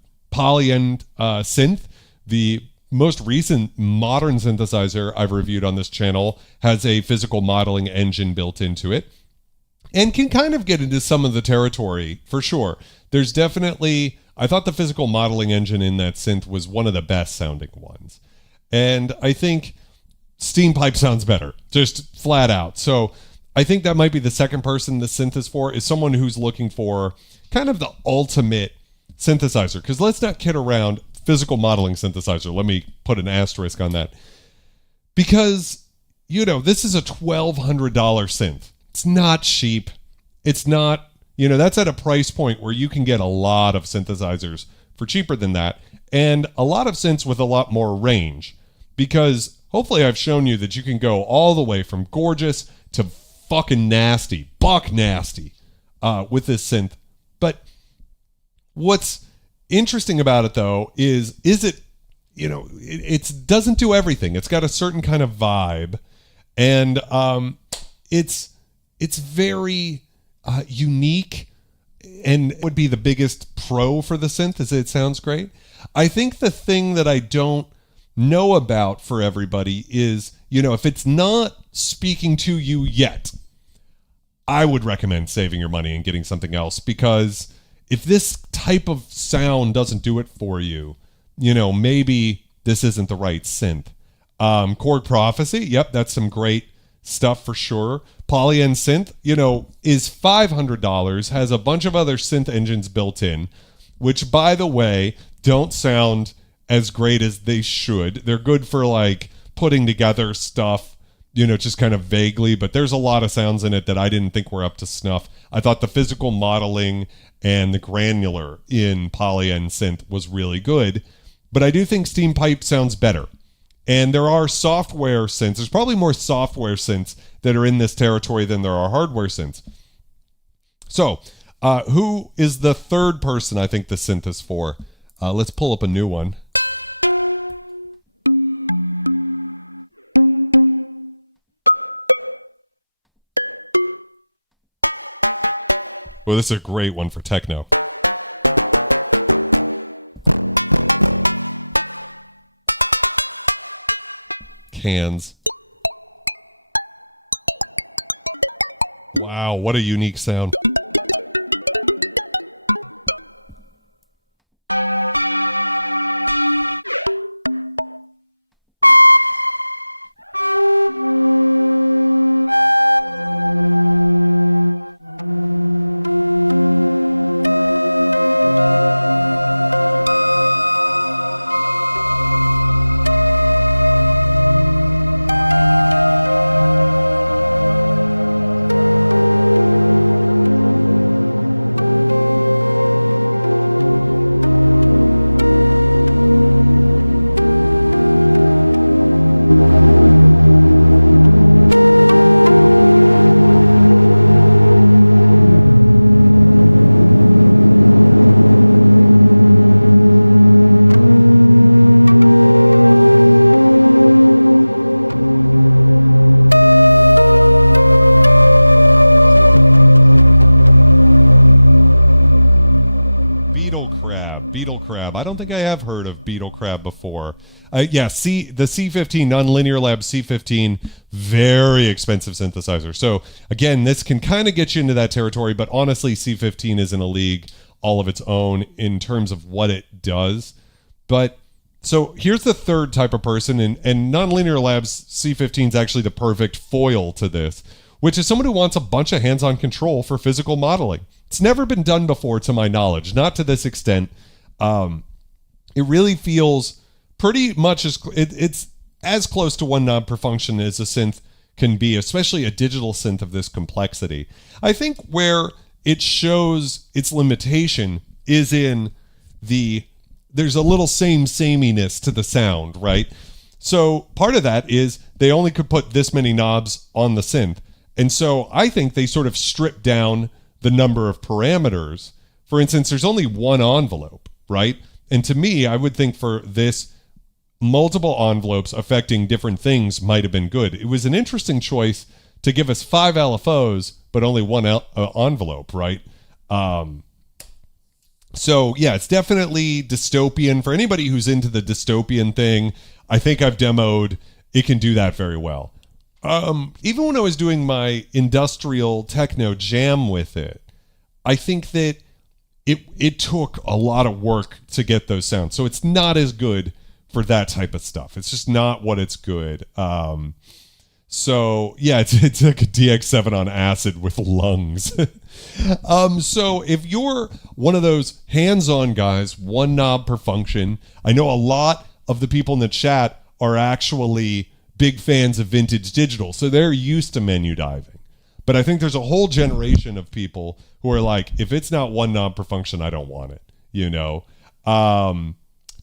Synth, the most recent modern synthesizer I've reviewed on this channel, has a physical modeling engine built into it and can kind of get into some of the territory for sure. There's definitely, I thought the physical modeling engine in that synth was one of the best sounding ones. And I think Steampipe sounds better, just flat out. So I think that might be the second person the synth is for, is someone who's looking for kind of the ultimate synthesizer. Because let's not kid around, physical modeling synthesizer. Let me put an asterisk on that. Because, you know, this is a $1,200 synth. It's not cheap. It's not, you know, that's at a price point where you can get a lot of synthesizers for cheaper than that, and a lot of synths with a lot more range, because hopefully I've shown you that you can go all the way from gorgeous to fucking nasty, buck nasty with this synth. But what's interesting about it though is it, you know, it doesn't do everything. It's got a certain kind of vibe, and it's very unique, and would be the biggest pro for the synth is it sounds great. I think the thing that I don't know about for everybody is, you know, if it's not speaking to you yet, I would recommend saving your money and getting something else, because if this type of sound doesn't do it for you, you know, maybe this isn't the right synth. Chord Prophecy, yep, that's some great stuff for sure. Polyend Synth, you know, is $500, has a bunch of other synth engines built in, which, by the way, don't sound as great as they should. They're good for like putting together stuff, you know, just kind of vaguely, but there's a lot of sounds in it that I didn't think were up to snuff. I thought the physical modeling and the granular in Polyend Synth was really good, but I do think Steampipe sounds better. And there are software synths. There's probably more software synths that are in this territory than there are hardware synths. So, who is the third person I think the synth is for? Let's pull up a new one. Well, this is a great one for techno. Cans. Wow, what a unique sound. crab before. The C15, Nonlinear Lab C15, very expensive synthesizer. So again, this can kind of get you into that territory, but honestly, C15 is in a league all of its own in terms of what it does. But so here's the third type of person, and Nonlinear Lab's C15 is actually the perfect foil to this, which is someone who wants a bunch of hands-on control for physical modeling. It's never been done before, to my knowledge, not to this extent. It really feels pretty much it's as close to one knob per function as a synth can be, especially a digital synth of this complexity. I think where it shows its limitation is in there's a little sameness to the sound, right? So part of that is they only could put this many knobs on the synth. And so I think they sort of strip down the number of parameters. For instance, there's only one envelope, right? And to me, I would think for this, multiple envelopes affecting different things might have been good. It was an interesting choice to give us 5 LFOs, but only one envelope, right? So yeah, it's definitely dystopian. For anybody who's into the dystopian thing, I think I've demoed, it can do that very well. Even when I was doing my industrial techno jam with it, I think that it took a lot of work to get those sounds. So it's not as good for that type of stuff. It's just not what it's good. So yeah, it's like a DX7 on acid with lungs. So if you're one of those hands-on guys, one knob per function, I know a lot of the people in the chat are actually big fans of vintage digital, so they're used to menu diving. But I think there's a whole generation of people who are like, if it's not one knob per function, I don't want it, you know?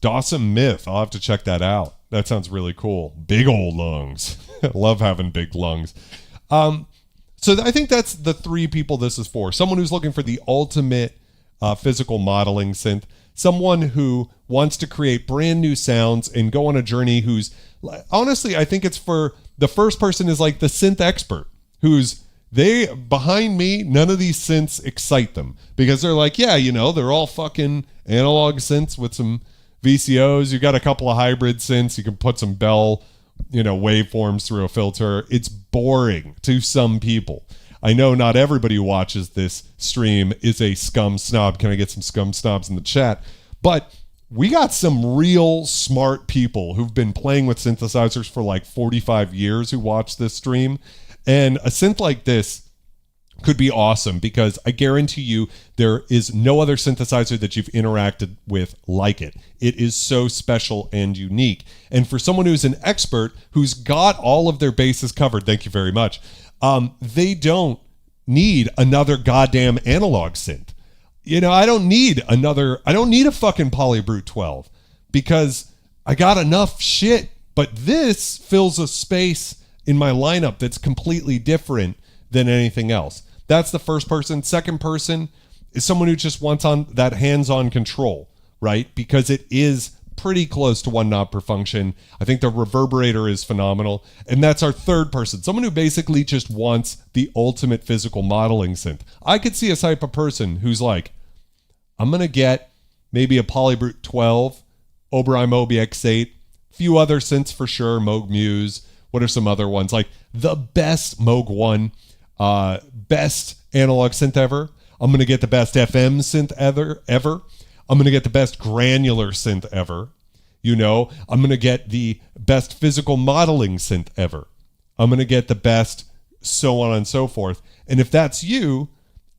Dawson Myth, I'll have to check that out. That sounds really cool. Big old lungs. Love having big lungs. So I think that's the three people this is for. Someone who's looking for the ultimate physical modeling synth. Someone who wants to create brand new sounds and go on a journey who's, honestly, I think it's for the first person is like the synth expert who's, behind me, none of these synths excite them because they're like, yeah, you know, they're all fucking analog synths with some VCOs. You got a couple of hybrid synths. You can put some Bell, waveforms through a filter. It's boring to some people. I know not everybody who watches this stream is a scum snob. Can I get some scum snobs in the chat? But we got some real smart people who've been playing with synthesizers for like 45 years who watch this stream. And a synth like this could be awesome because I guarantee you there is no other synthesizer that you've interacted with like it. It is so special and unique. And for someone who's an expert, who's got all of their bases covered, thank you very much, they don't need another goddamn analog synth. I don't need a fucking Polybrute 12 because I got enough shit, but this fills a space in my lineup that's completely different than anything else. That's the first person. Second person is someone who just wants on that hands-on control, right? Because it is pretty close to one knob per function. I think the reverberator is phenomenal. And that's our third person, someone who basically just wants the ultimate physical modeling synth. I could see a type of person who's like, I'm going to get maybe a Polybrute 12, Oberheim OBX8, few other synths for sure, Moog Muse. What are some other ones? Like the best Moog 1, best analog synth ever. I'm going to get the best FM synth ever. I'm going to get the best granular synth ever. I'm going to get the best physical modeling synth ever. I'm going to get the best so on and so forth. And if that's you,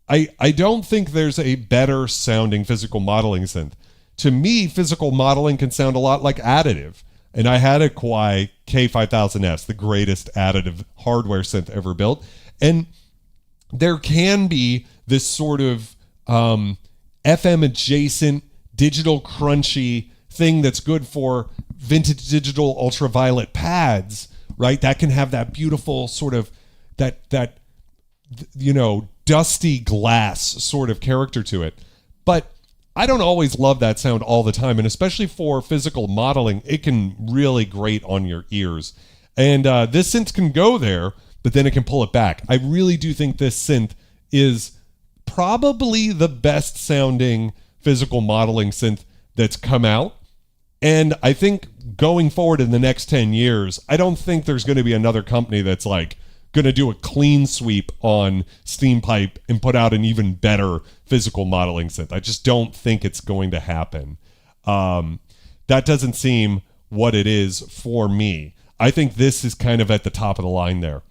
I don't think there's a better sounding physical modeling synth. To me, physical modeling can sound a lot like additive. And I had a Kawai K5000S, the greatest additive hardware synth ever built. And there can be this sort of FM adjacent, digital crunchy thing that's good for vintage digital ultraviolet pads, right? That can have that beautiful sort of that dusty glass sort of character to it. But I don't always love that sound all the time, and especially for physical modeling, it can really grate on your ears. And this synth can go there, but then it can pull it back. I really do think this synth is probably the best sounding physical modeling synth that's come out. And I think going forward in the next 10 years, I don't think there's going to be another company that's like going to do a clean sweep on Steampipe and put out an even better physical modeling synth. I just don't think it's going to happen. That doesn't seem what it is for me. I think this is kind of at the top of the line there.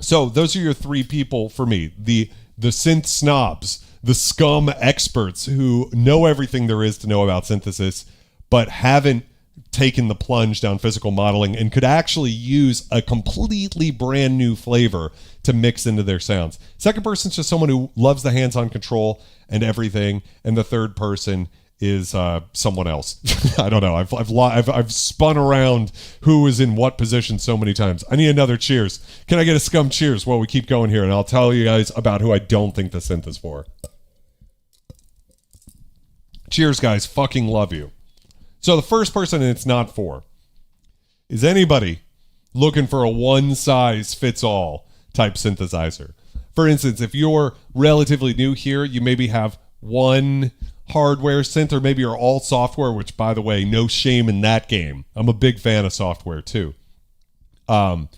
So those are your three people for me. The synth snobs, the scum experts who know everything there is to know about synthesis, but haven't taken the plunge down physical modeling and could actually use a completely brand new flavor to mix into their sounds. Second person is just someone who loves the hands-on control and everything. And the third person is someone else. I don't know. I've spun around who is in what position so many times. I need another cheers. Can I get a scum cheers while we keep going here? And I'll tell you guys about who I don't think the synth is for. Cheers, guys. Fucking love you. So the first person it's not for is anybody looking for a one-size-fits-all type synthesizer. For instance, if you're relatively new here, you maybe have one hardware synth, or maybe you're all software, which, by the way, no shame in that game. I'm a big fan of software, too. And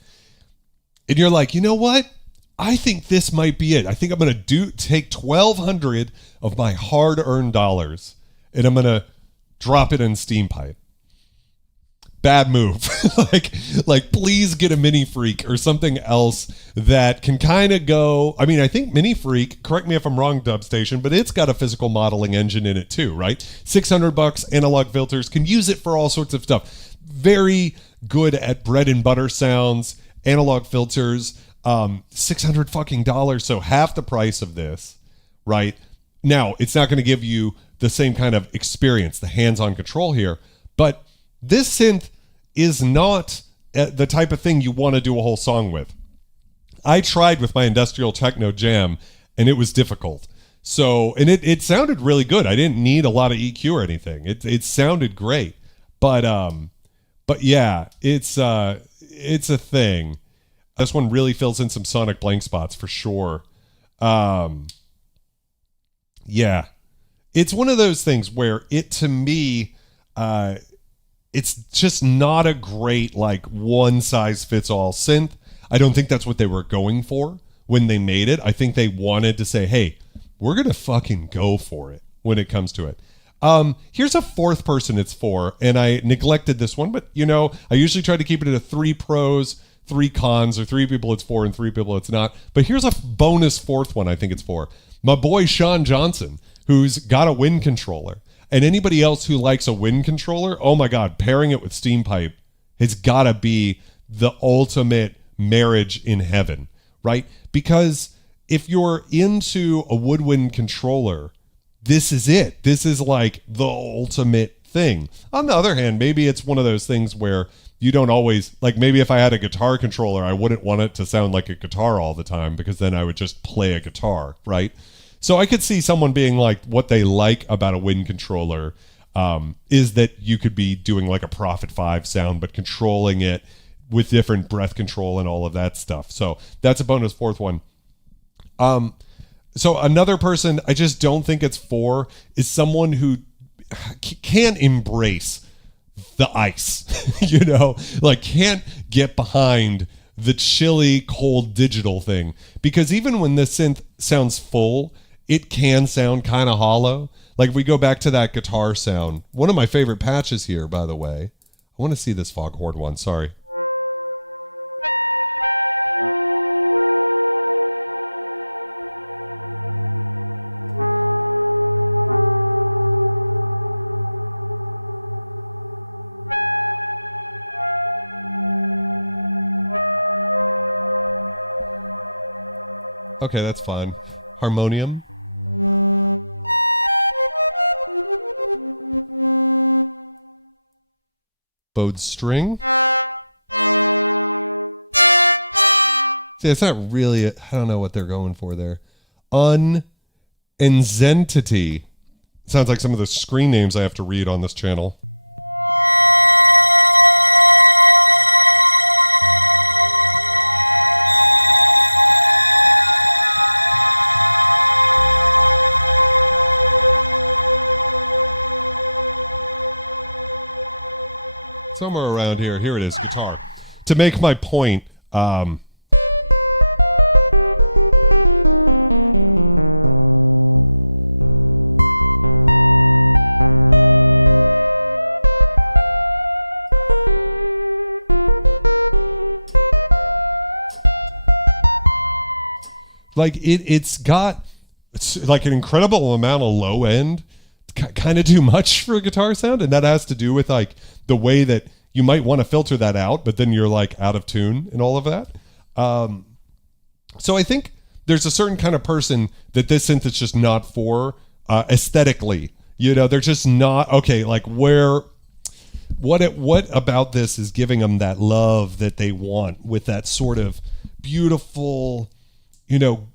you're like, you know what? I think this might be it. I think I'm going to take $1,200 of my hard-earned dollars, and I'm going to drop it in Steampipe. Bad move. like please get a Mini Freak or something else that can kind of go. I mean, I think Mini Freak, correct me if I'm wrong, Dubstation, but it's got a physical modeling engine in it too, right? $600 analog filters, can use it for all sorts of stuff. Very good at bread and butter sounds, analog filters, $600 fucking dollars, so half the price of this, right? Now, it's not going to give you the same kind of experience, the hands-on control here, but this synth is not the type of thing you want to do a whole song with. I tried with my industrial techno jam, and it was difficult. So, and it sounded really good. I didn't need a lot of EQ or anything. It sounded great, but yeah, it's a thing. This one really fills in some sonic blank spots for sure. Yeah. It's one of those things where it, to me, it's just not a great, like, one-size-fits-all synth. I don't think that's what they were going for when they made it. I think they wanted to say, hey, we're going to fucking go for it when it comes to it. Here's a fourth person it's for, and I neglected this one, but, you know, I usually try to keep it at 3 pros, 3 cons, or 3 people it's for and 3 people it's not. But here's a bonus fourth one I think it's for. My boy Sean Johnson, who's got a wind controller. And anybody else who likes a wind controller, oh my God, pairing it with Steampipe has got to be the ultimate marriage in heaven, right? Because if you're into a woodwind controller, this is it. This is like the ultimate thing. On the other hand, maybe it's one of those things where you don't always, like maybe if I had a guitar controller, I wouldn't want it to sound like a guitar all the time because then I would just play a guitar, right? So I could see someone being like, what they like about a wind controller is that you could be doing like a Prophet 5 sound, but controlling it with different breath control and all of that stuff. So that's a bonus fourth one. So another person I just don't think it's for is someone who can't embrace the ice, you know, like can't get behind the chilly, cold digital thing. Because even when this synth sounds full, it can sound kind of hollow. Like if we go back to that guitar sound, one of my favorite patches here, by the way. I want to see this foghorn one, sorry. Okay, that's fine. Harmonium. Bowed string. See, it's not really, I don't know what they're going for there. Unenzentity. Sounds like some of the screen names I have to read on this channel. to make my point, like it's got like an incredible amount of low end, kind of too much for a guitar sound, and that has to do with like the way that you might want to filter that out, but then you're like out of tune and all of that. So I think there's a certain kind of person that this synth is just not for aesthetically. You know, they're just not okay. Like what about this is giving them that love that they want with that sort of beautiful. You know,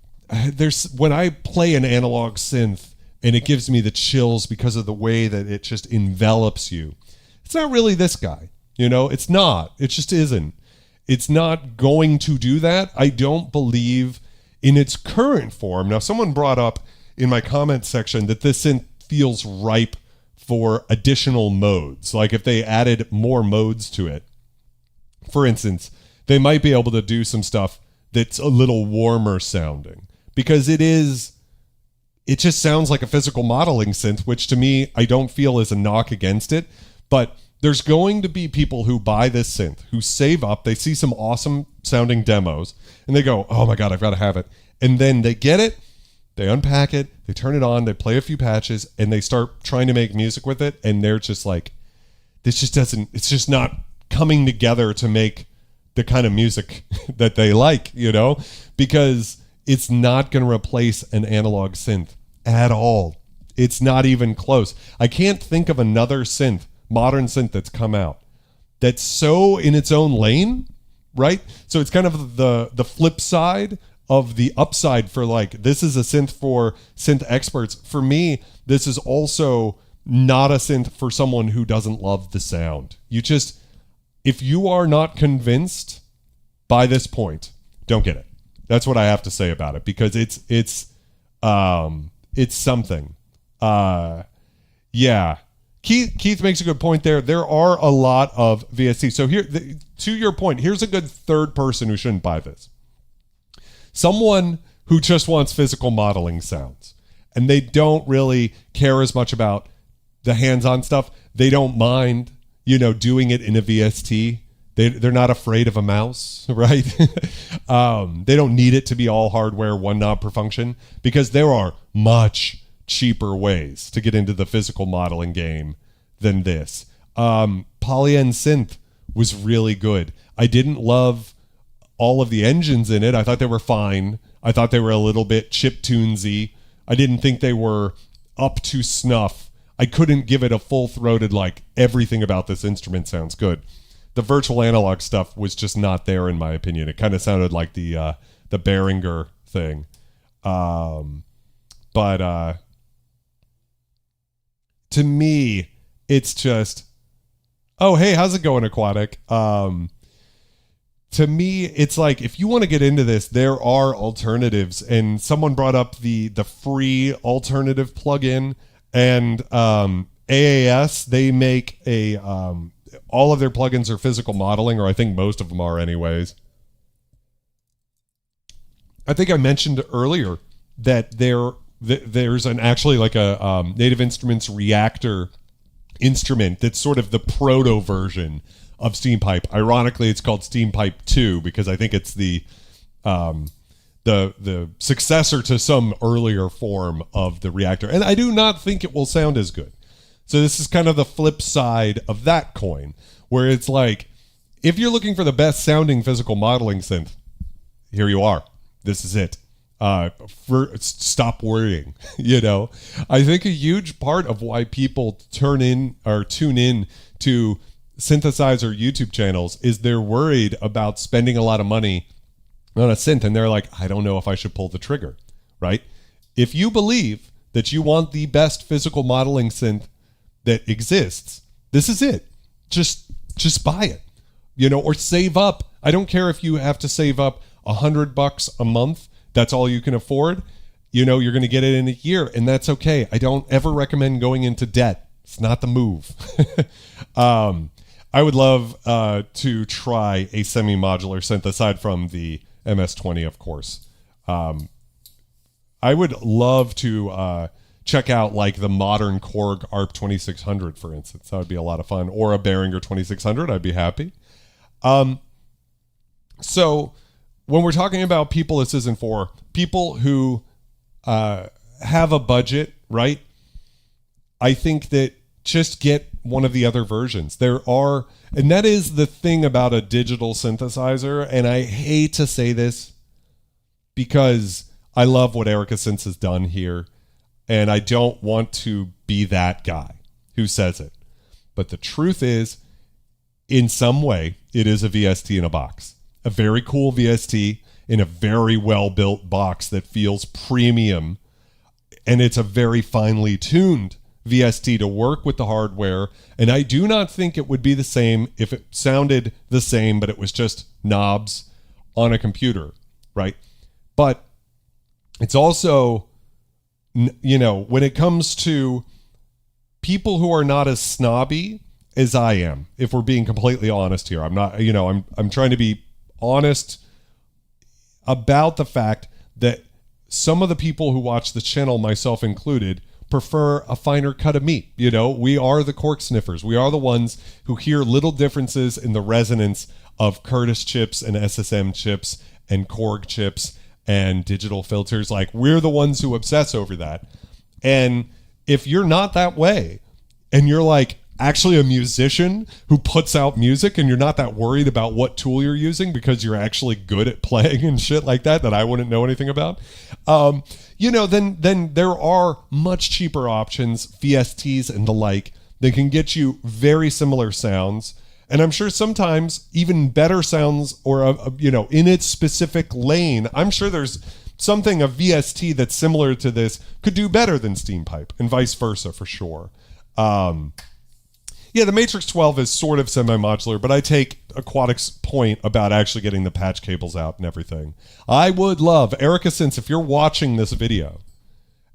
when I play an analog synth and it gives me the chills because of the way that it just envelops you. It's not really this guy, you know, it's not, it just isn't. It's not going to do that. I don't believe in its current form. Now, someone brought up in my comment section that this synth feels ripe for additional modes. Like if they added more modes to it, for instance, they might be able to do some stuff that's a little warmer sounding, because it just sounds like a physical modeling synth, which to me, I don't feel is a knock against it. But there's going to be people who buy this synth, who save up, they see some awesome sounding demos, and they go, oh my God, I've got to have it. And then they get it, they unpack it, they turn it on, they play a few patches, and they start trying to make music with it. And they're just like, it's just not coming together to make the kind of music that they like, you know, because it's not going to replace an analog synth at all. It's not even close. I can't think of another synth, modern synth that's come out that's so in its own lane, right? So it's kind of the flip side of the upside for like, this is a synth for synth experts. For me, this is also not a synth for someone who doesn't love the sound. If you are not convinced by this point, don't get it. That's what I have to say about it, because it's something. Yeah. Keith makes a good point there. There are a lot of VST. So here, to your point, here's a good third person who shouldn't buy this. Someone who just wants physical modeling sounds, and they don't really care as much about the hands-on stuff. They don't mind, you know, doing it in a VST. They're not afraid of a mouse, right? They don't need it to be all hardware, one knob per function, because there are much cheaper ways to get into the physical modeling game than this. Polyend Synth was really good. I didn't love all of the engines in it. I thought they were fine. I thought they were a little bit chiptunesy. I didn't think they were up to snuff. I couldn't give it a full-throated, like, everything about this instrument sounds good. The virtual analog stuff was just not there, in my opinion. It kind of sounded like the Behringer thing. But to me, it's just, oh, hey, how's it going, Aquatic? To me, it's like, if you want to get into this, there are alternatives. And someone brought up the free alternative plugin, and AAS, they make a all of their plugins are physical modeling, or I think most of them are anyways. I think I mentioned earlier that there's actually like a Native Instruments Reactor instrument that's sort of the proto version of Steampipe. Ironically, it's called Steampipe 2 because I think it's the successor to some earlier form of the Reactor. And I do not think it will sound as good. So this is kind of the flip side of that coin, where it's like, if you're looking for the best sounding physical modeling synth, here you are. This is it. Stop worrying. You know, I think a huge part of why people tune in to synthesizer YouTube channels is they're worried about spending a lot of money on a synth, and they're like, I don't know if I should pull the trigger, right? If you believe that you want the best physical modeling synth that exists, this is it. Just buy it, you know, or save up. I don't care if you have to save up $100 a month. That's all you can afford. You know, you're going to get it in a year, and that's okay. I don't ever recommend going into debt. It's not the move. I would love to try a semi-modular synth aside from the MS-20, of course. I would love to check out like the modern Korg ARP 2600, for instance. That would be a lot of fun. Or a Behringer 2600. I'd be happy. So when we're talking about people this isn't for, people who have a budget, right? I think that just get one of the other versions. There are, and that is the thing about a digital synthesizer, and I hate to say this because I love what Erica Synths has done here, and I don't want to be that guy who says it. But the truth is, in some way, it is a VST in a box. A very cool VST in a very well-built box that feels premium, and it's a very finely tuned VST to work with the hardware, and I do not think it would be the same if it sounded the same, but it was just knobs on a computer, right? But it's also, you know, when it comes to people who are not as snobby as I am, if we're being completely honest here, I'm not, you know, I'm trying to be honest about the fact that some of the people who watch the channel, myself included, prefer a finer cut of meat. You know, we are the cork sniffers. We are the ones who hear little differences in the resonance of Curtis chips and SSM chips and Korg chips and digital filters. Like, we're the ones who obsess over that. And if you're not that way, and you're like actually a musician who puts out music, and you're not that worried about what tool you're using because you're actually good at playing and shit like that I wouldn't know anything about, you know, then there are much cheaper options, VSTs and the like, that can get you very similar sounds. And I'm sure sometimes even better sounds, or, you know, in its specific lane. I'm sure there's something, a VST that's similar to this could do better than Steampipe, and vice versa for sure. Yeah, the Matrix 12 is sort of semi-modular, but I take Aquatic's point about actually getting the patch cables out and everything. I would love, Erica Synths, if you're watching this video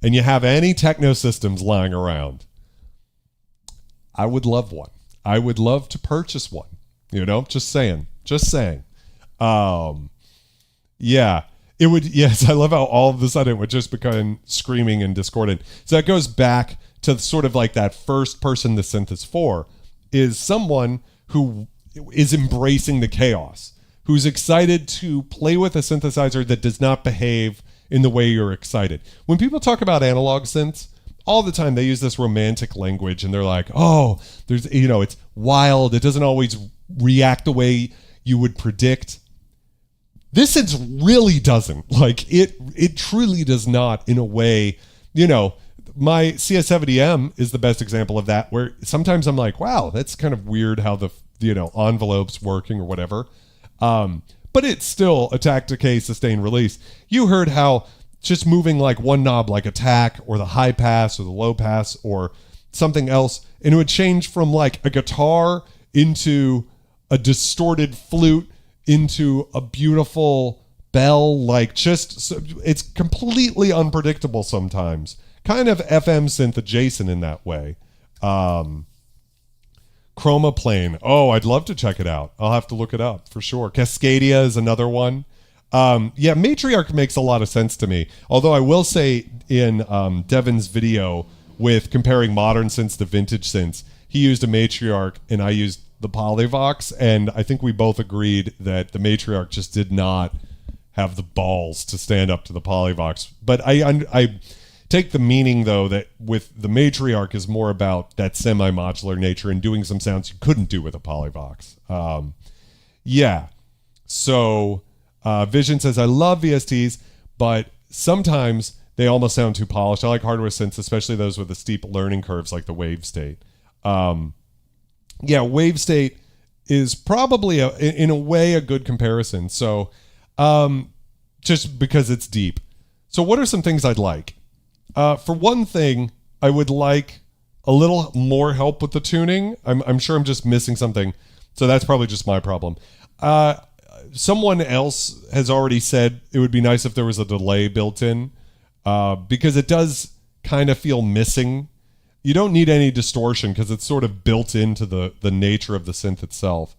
and you have any techno systems lying around, I would love one. I would love to purchase one. You know, just saying. Yeah, it would, yes, I love how all of a sudden it would just become screaming and discordant. So that goes back to sort of like that first person the synth is for, is someone who is embracing the chaos, who's excited to play with a synthesizer that does not behave in the way you're excited. When people talk about analog synths, all the time they use this romantic language, and they're like, oh, there's, you know, it's wild, it doesn't always react the way you would predict. This synth really doesn't. Like, it truly does not, in a way, you know. My CS70M is the best example of that, where sometimes I'm like, wow, that's kind of weird how the, you know, envelope's working or whatever. But it's still attack, decay, sustain, release. You heard how just moving like one knob, like attack or the high pass or the low pass or something else, and it would change from like a guitar into a distorted flute into a beautiful bell. Like, just, it's completely unpredictable sometimes. Kind of FM synth adjacent in that way. Chroma Plane. Oh, I'd love to check it out. I'll have to look it up for sure. Cascadia is another one. Yeah, Matriarch makes a lot of sense to me. Although I will say in Devin's video with comparing modern synths to vintage synths, he used a Matriarch and I used the Polyvox, and I think we both agreed that the Matriarch just did not have the balls to stand up to the Polyvox. But I take the meaning, though, that with the Matriarch is more about that semi-modular nature and doing some sounds you couldn't do with a Polyvox. Yeah. So Vision says, I love VSTs, but sometimes they almost sound too polished. I like hardware synths, especially those with the steep learning curves like the Wave State. Yeah, Wave State is probably, in a way, a good comparison. So just because it's deep. So what are some things I'd like? For one thing, I would like a little more help with the tuning. I'm sure I'm just missing something, so that's probably just my problem. Someone else has already said it would be nice if there was a delay built in, because it does kind of feel missing. You don't need any distortion because it's sort of built into the nature of the synth itself.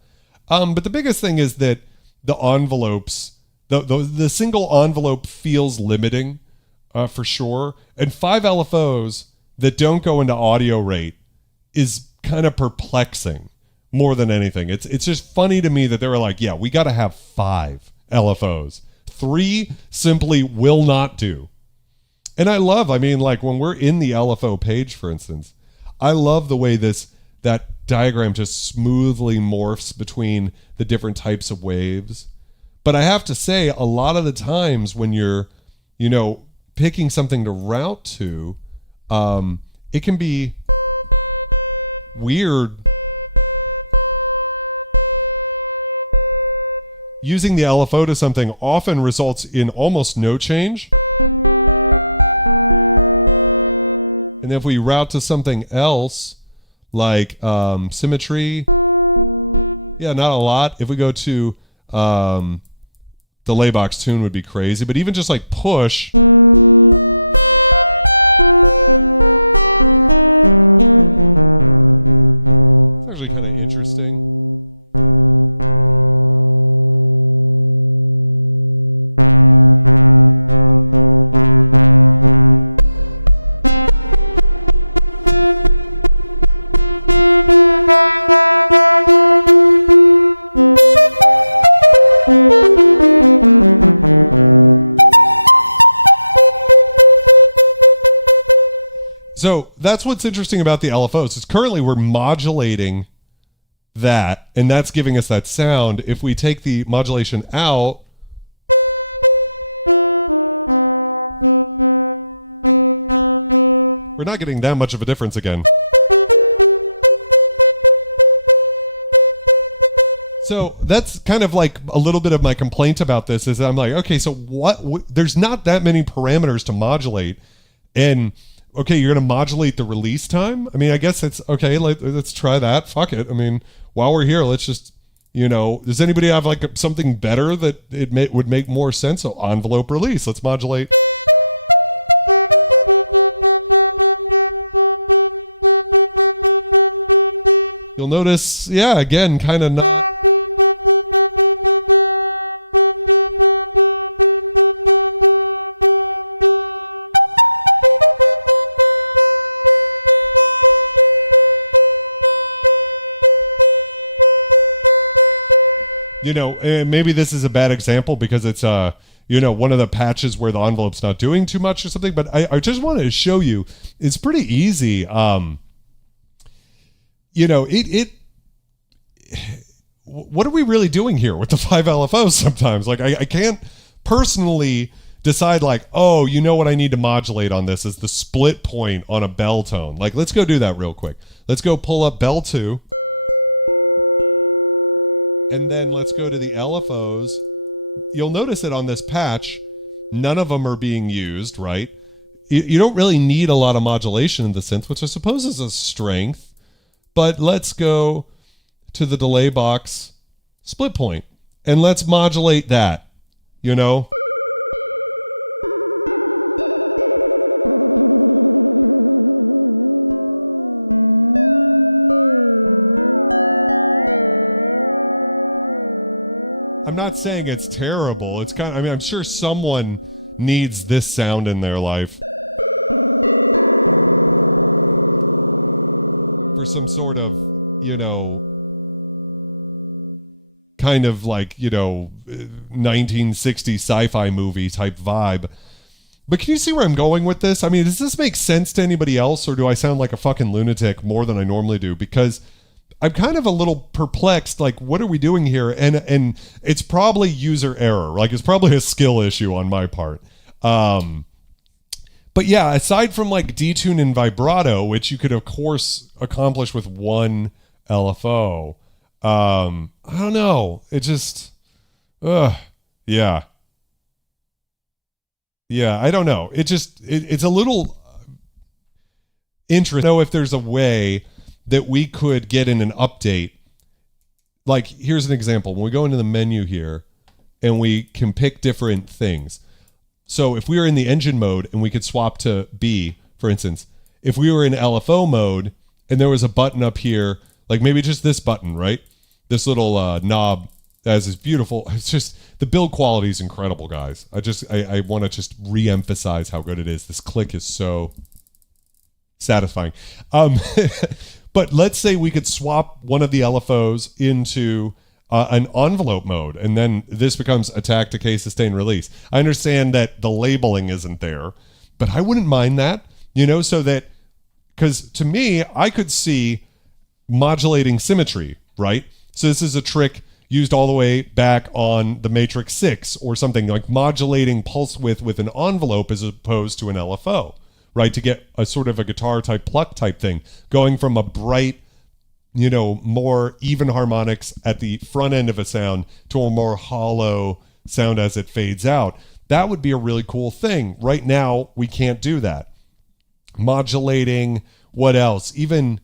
But the biggest thing is that the envelopes, the single envelope feels limiting for sure. And 5 LFOs that don't go into audio rate is kind of perplexing more than anything. It's just funny to me that they were like, yeah, we got to have 5 LFOs. 3 simply will not do. And I love, like when we're in the LFO page, for instance, I love the way that diagram just smoothly morphs between the different types of waves. But I have to say, a lot of the times when you're, picking something to route to, it can be weird. Using the LFO to something often results in almost no change. And if we route to something else, like symmetry, yeah, not a lot. If we go to delay box tune would be crazy, but even just like push. It's actually kind of interesting. So that's what's interesting about the LFOs is currently we're modulating that, and that's giving us that sound. If we take the modulation out, we're not getting that much of a difference again. So that's kind of like a little bit of my complaint about this is I'm like, okay, so what there's not that many parameters to modulate, and okay, you're going to modulate the release time? I guess it's okay. Let's try that. Fuck it. While we're here, let's just, does anybody have like something better that would make more sense? So envelope release, let's modulate. You'll notice, yeah, again, kind of not. And maybe this is a bad example because it's one of the patches where the envelope's not doing too much or something, but I just wanted to show you it's pretty easy. What are we really doing here with the 5 LFOs sometimes? Like I can't personally decide like, oh, what I need to modulate on this is the split point on a bell tone. Like, let's go do that real quick. Let's go pull up bell 2. And then let's go to the LFOs. You'll notice that on this patch, none of them are being used, right? You don't really need a lot of modulation in the synth, which I suppose is a strength. But let's go to the delay box split point, and let's modulate that, saying it's terrible. It's kind of, I'm sure someone needs this sound in their life for some sort of, kind of like, 1960s sci-fi movie type vibe. But can you see where I'm going with this? Does this make sense to anybody else, or do I sound like a fucking lunatic more than I normally do? Because I'm kind of a little perplexed, like, what are we doing here? And it's probably user error. Like, it's probably a skill issue on my part. But yeah, aside from like detune and vibrato, which you could of course accomplish with one LFO, I don't know. It just, yeah. Yeah, I don't know. It's a little interesting to know if there's a way that we could get in an update. Like, here's an example. When we go into the menu here and we can pick different things. So if we were in the engine mode and we could swap to B, for instance, if we were in LFO mode and there was a button up here, like maybe just this button, right? This little knob that is beautiful. It's just, the build quality is incredible, guys. I want to just re-emphasize how good it is. This click is so satisfying. But let's say we could swap one of the LFOs into an envelope mode, and then this becomes attack, decay, sustain, release. I understand that the labeling isn't there, but I wouldn't mind that, so that, because to me, I could see modulating symmetry, right? So this is a trick used all the way back on the Matrix 6 or something, like modulating pulse width with an envelope as opposed to an LFO, right? To get a sort of a guitar type pluck type thing, going from a bright, more even harmonics at the front end of a sound to a more hollow sound as it fades out. That would be a really cool thing. Right now, we can't do that. Modulating, what else? Even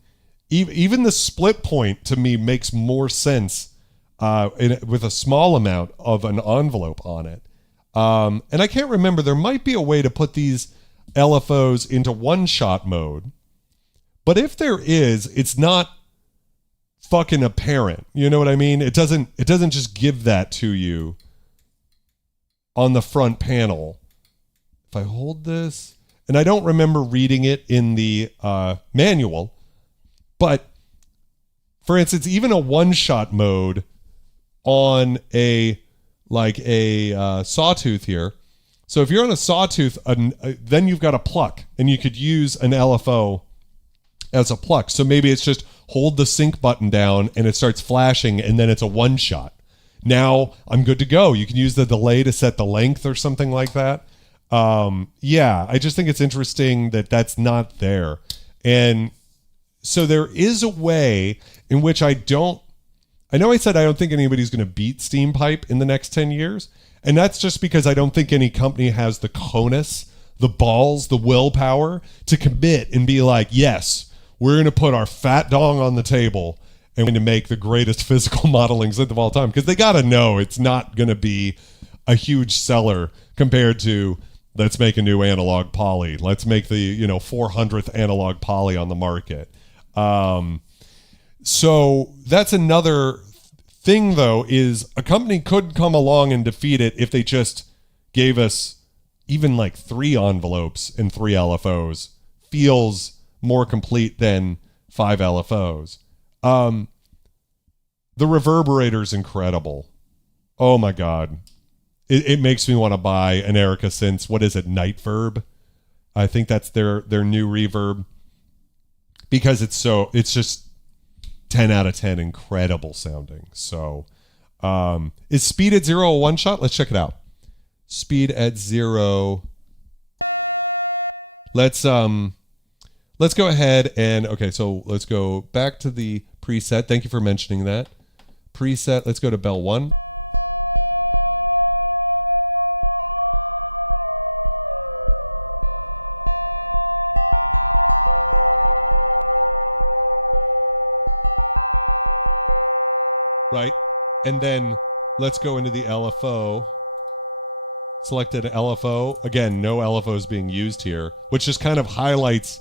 the split point to me makes more sense with a small amount of an envelope on it. And I can't remember, there might be a way to put these LFOs into one-shot mode. But if there is, it's not fucking apparent. You know what I mean? It doesn't just give that to you on the front panel. If I hold this, and I don't remember reading it in the manual, but for instance, even a one-shot mode on a sawtooth here. So if you're on a sawtooth, then you've got a pluck, and you could use an LFO as a pluck. So maybe it's just hold the sync button down and it starts flashing, and then it's a one shot. Now I'm good to go. You can use the delay to set the length or something like that. I just think it's interesting that that's not there. And so there is a way in which I know I said I don't think anybody's going to beat Steampipe in the next 10 years. And that's just because I don't think any company has the cojones, the balls, the willpower to commit and be like, yes, we're going to put our fat dong on the table and we're going to make the greatest physical modeling synth of all time. Because they got to know it's not going to be a huge seller compared to, let's make a new analog poly. Let's make the 400th analog poly on the market. So that's another thing, though, is a company could come along and defeat it if they just gave us even like 3 envelopes and 3 LFOs. Feels more complete than 5 LFOs. The reverberator's incredible. Oh my God. It makes me want to buy an Erica Synths. What is it? Night Verb? I think that's their new reverb, because it's just 10 out of 10 incredible sounding. So is Speed at 0 a one shot? Let's check it out. Speed at 0. Let's go ahead and, okay, so let's go back to the preset. Thank you for mentioning that. Preset, let's go to bell 1. Right, and then let's go into the LFO. Selected LFO. Again, no LFOs being used here, which just kind of highlights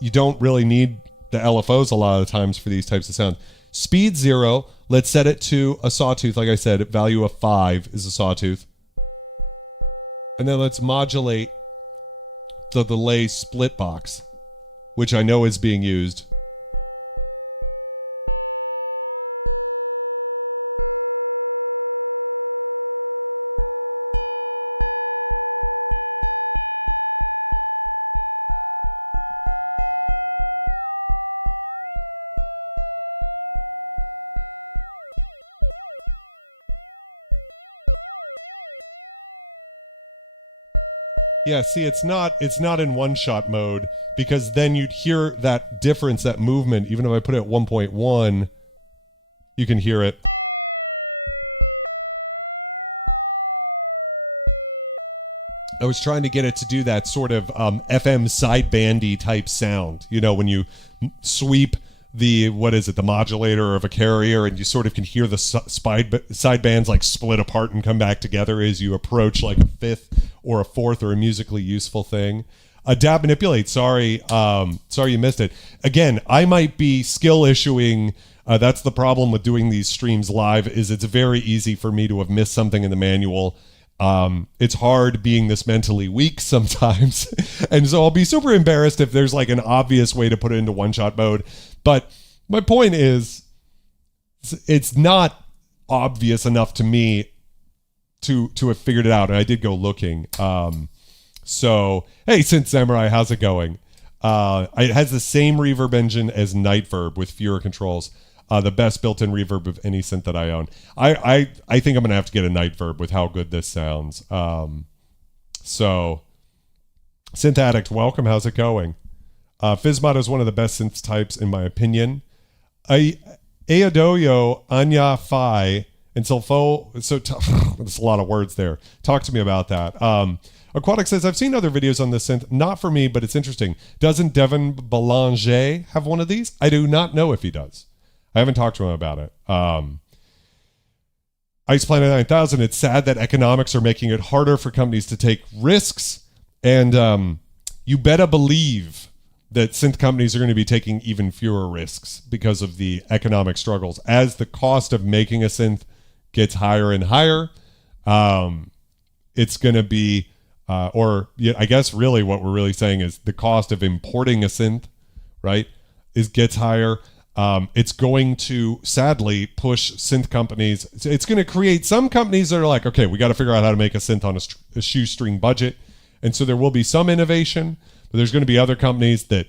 you don't really need the LFOs a lot of the times for these types of sounds. Speed 0. Let's set it to a sawtooth. Like I said, value of 5 is a sawtooth. And then let's modulate the delay split box, which I know is being used. Yeah, see, it's not in one-shot mode, because then you'd hear that difference, that movement. Even if I put it at 1.1, you can hear it. I was trying to get it to do that sort of FM sidebandy type sound. When you sweep the modulator of a carrier, and you sort of can hear the sidebands like split apart and come back together as you approach like a fifth or a fourth or a musically useful thing. Adapt Manipulate. Sorry you missed it. Again, I might be skill issuing. That's the problem with doing these streams live, is it's very easy for me to have missed something in the manual. It's hard being this mentally weak sometimes. And so I'll be super embarrassed if there's like an obvious way to put it into one-shot mode. But my point is, it's not obvious enough to me to have figured it out. And I did go looking. So, hey, Synth Samurai, how's it going? It has the same reverb engine as Nightverb with fewer controls. The best built-in reverb of any synth that I own. I think I'm going to have to get a Nightverb with how good this sounds. So, Synth Addict, welcome. How's it going? Fizzmod is one of the best synth types, in my opinion. Aodoyo, Anya Phi, and Sulfo. There's a lot of words there. Talk to me about that. Aquatic says, I've seen other videos on this synth. Not for me, but it's interesting. Doesn't Devin Belanger have one of these? I do not know if he does. I haven't talked to him about it. Ice Planet 9000, it's sad that economics are making it harder for companies to take risks. And you better believe that synth companies are going to be taking even fewer risks because of the economic struggles. As the cost of making a synth gets higher and higher, it's going to be, I guess really what we're really saying is the cost of importing a synth, right, gets higher. It's going to sadly push synth companies. It's going to create some companies that are like, okay, we got to figure out how to make a synth on a shoestring budget. And so there will be some innovation, but there's going to be other companies that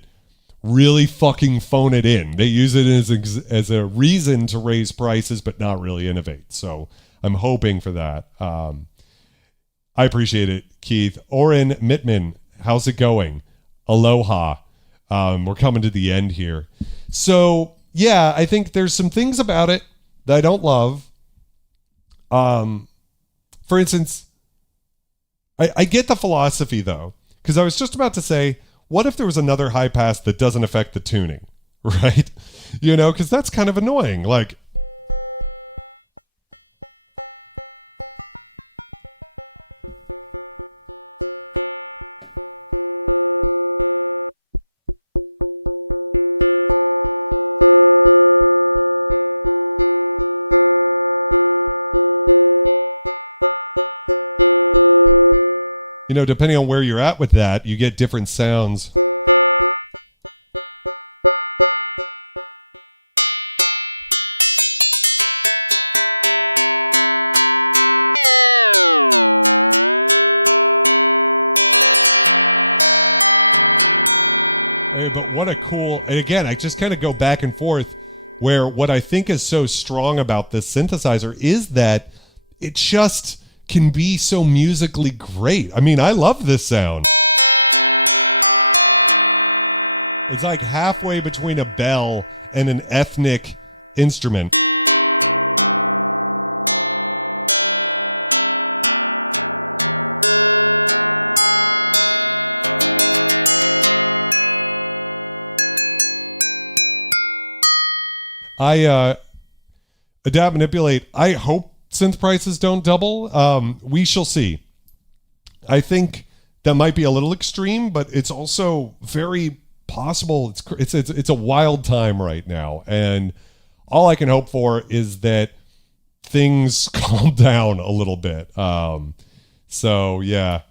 really fucking phone it in. They use it as a reason to raise prices, but not really innovate. So I'm hoping for that. I appreciate it, Keith. Oren Mittman, how's it going? Aloha. We're coming to the end here. So yeah, I think there's some things about it that I don't love. For instance, I get the philosophy though, because I was just about to say, what if there was another high pass that doesn't affect the tuning, right? You know, because that's kind of annoying. Like, you know, depending on where you're at with that, you get different sounds. But what a cool, and again, I just kind of go back and forth where what I think is so strong about this synthesizer is that it just can be so musically great. I mean, I love this sound. It's like halfway between a bell and an ethnic instrument. Adapt Manipulate, I hope synth prices don't double. We shall see. I think that might be a little extreme, but it's also very possible. It's a wild time right now, and all I can hope for is that things calm down a little bit. So yeah.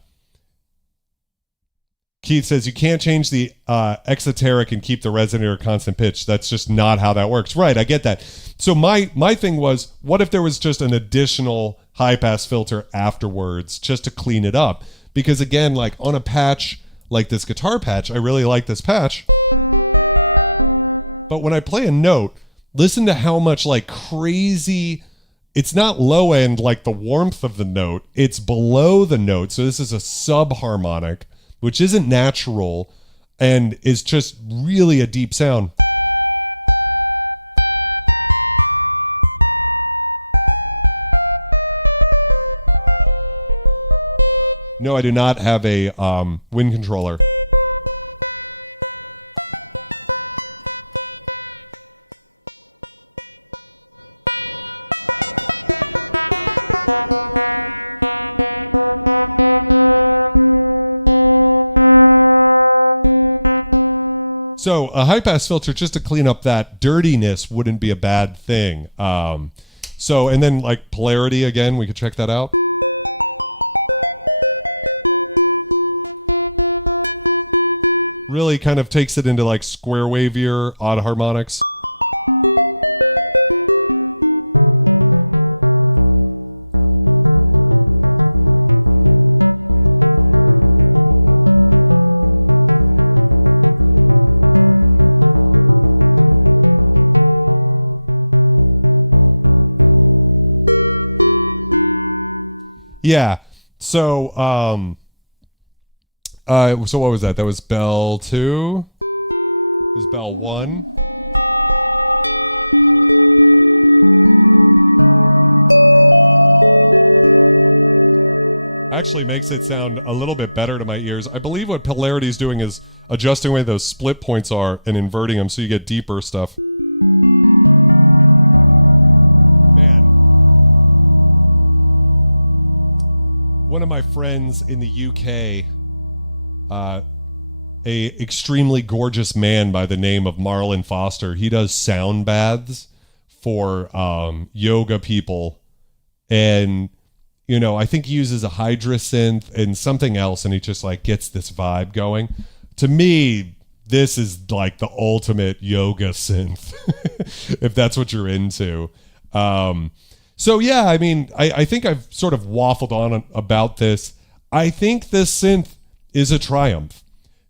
Keith says you can't change the exoteric and keep the resonator constant pitch. That's just not how that works. Right, I get that. So my thing was, what if there was just an additional high pass filter afterwards just to clean it up? Because again, like on a patch like this guitar patch, I really like this patch. But when I play a note, listen to how much like crazy, it's not low end like the warmth of the note, it's below the note. So this is a subharmonic, which isn't natural and is just really a deep sound. No, I do not have a wind controller. So a high pass filter, just to clean up that dirtiness, wouldn't be a bad thing. So, and then like polarity again, we could check that out. Really kind of takes it into like square wavier odd harmonics. Yeah. So, so what was that? That was bell 2. It was bell 1. Actually makes it sound a little bit better to my ears. I believe what polarity is doing is adjusting where those split points are and inverting them so you get deeper stuff. One of my friends in the UK, a extremely gorgeous man by the name of Marlon Foster, he does sound baths for yoga people, and you know, I think he uses a Hydra synth and something else, and he just like gets this vibe going. To me, this is like the ultimate yoga synth, if that's what you're into. So yeah, I mean, I think I've sort of waffled on about this. I think this synth is a triumph.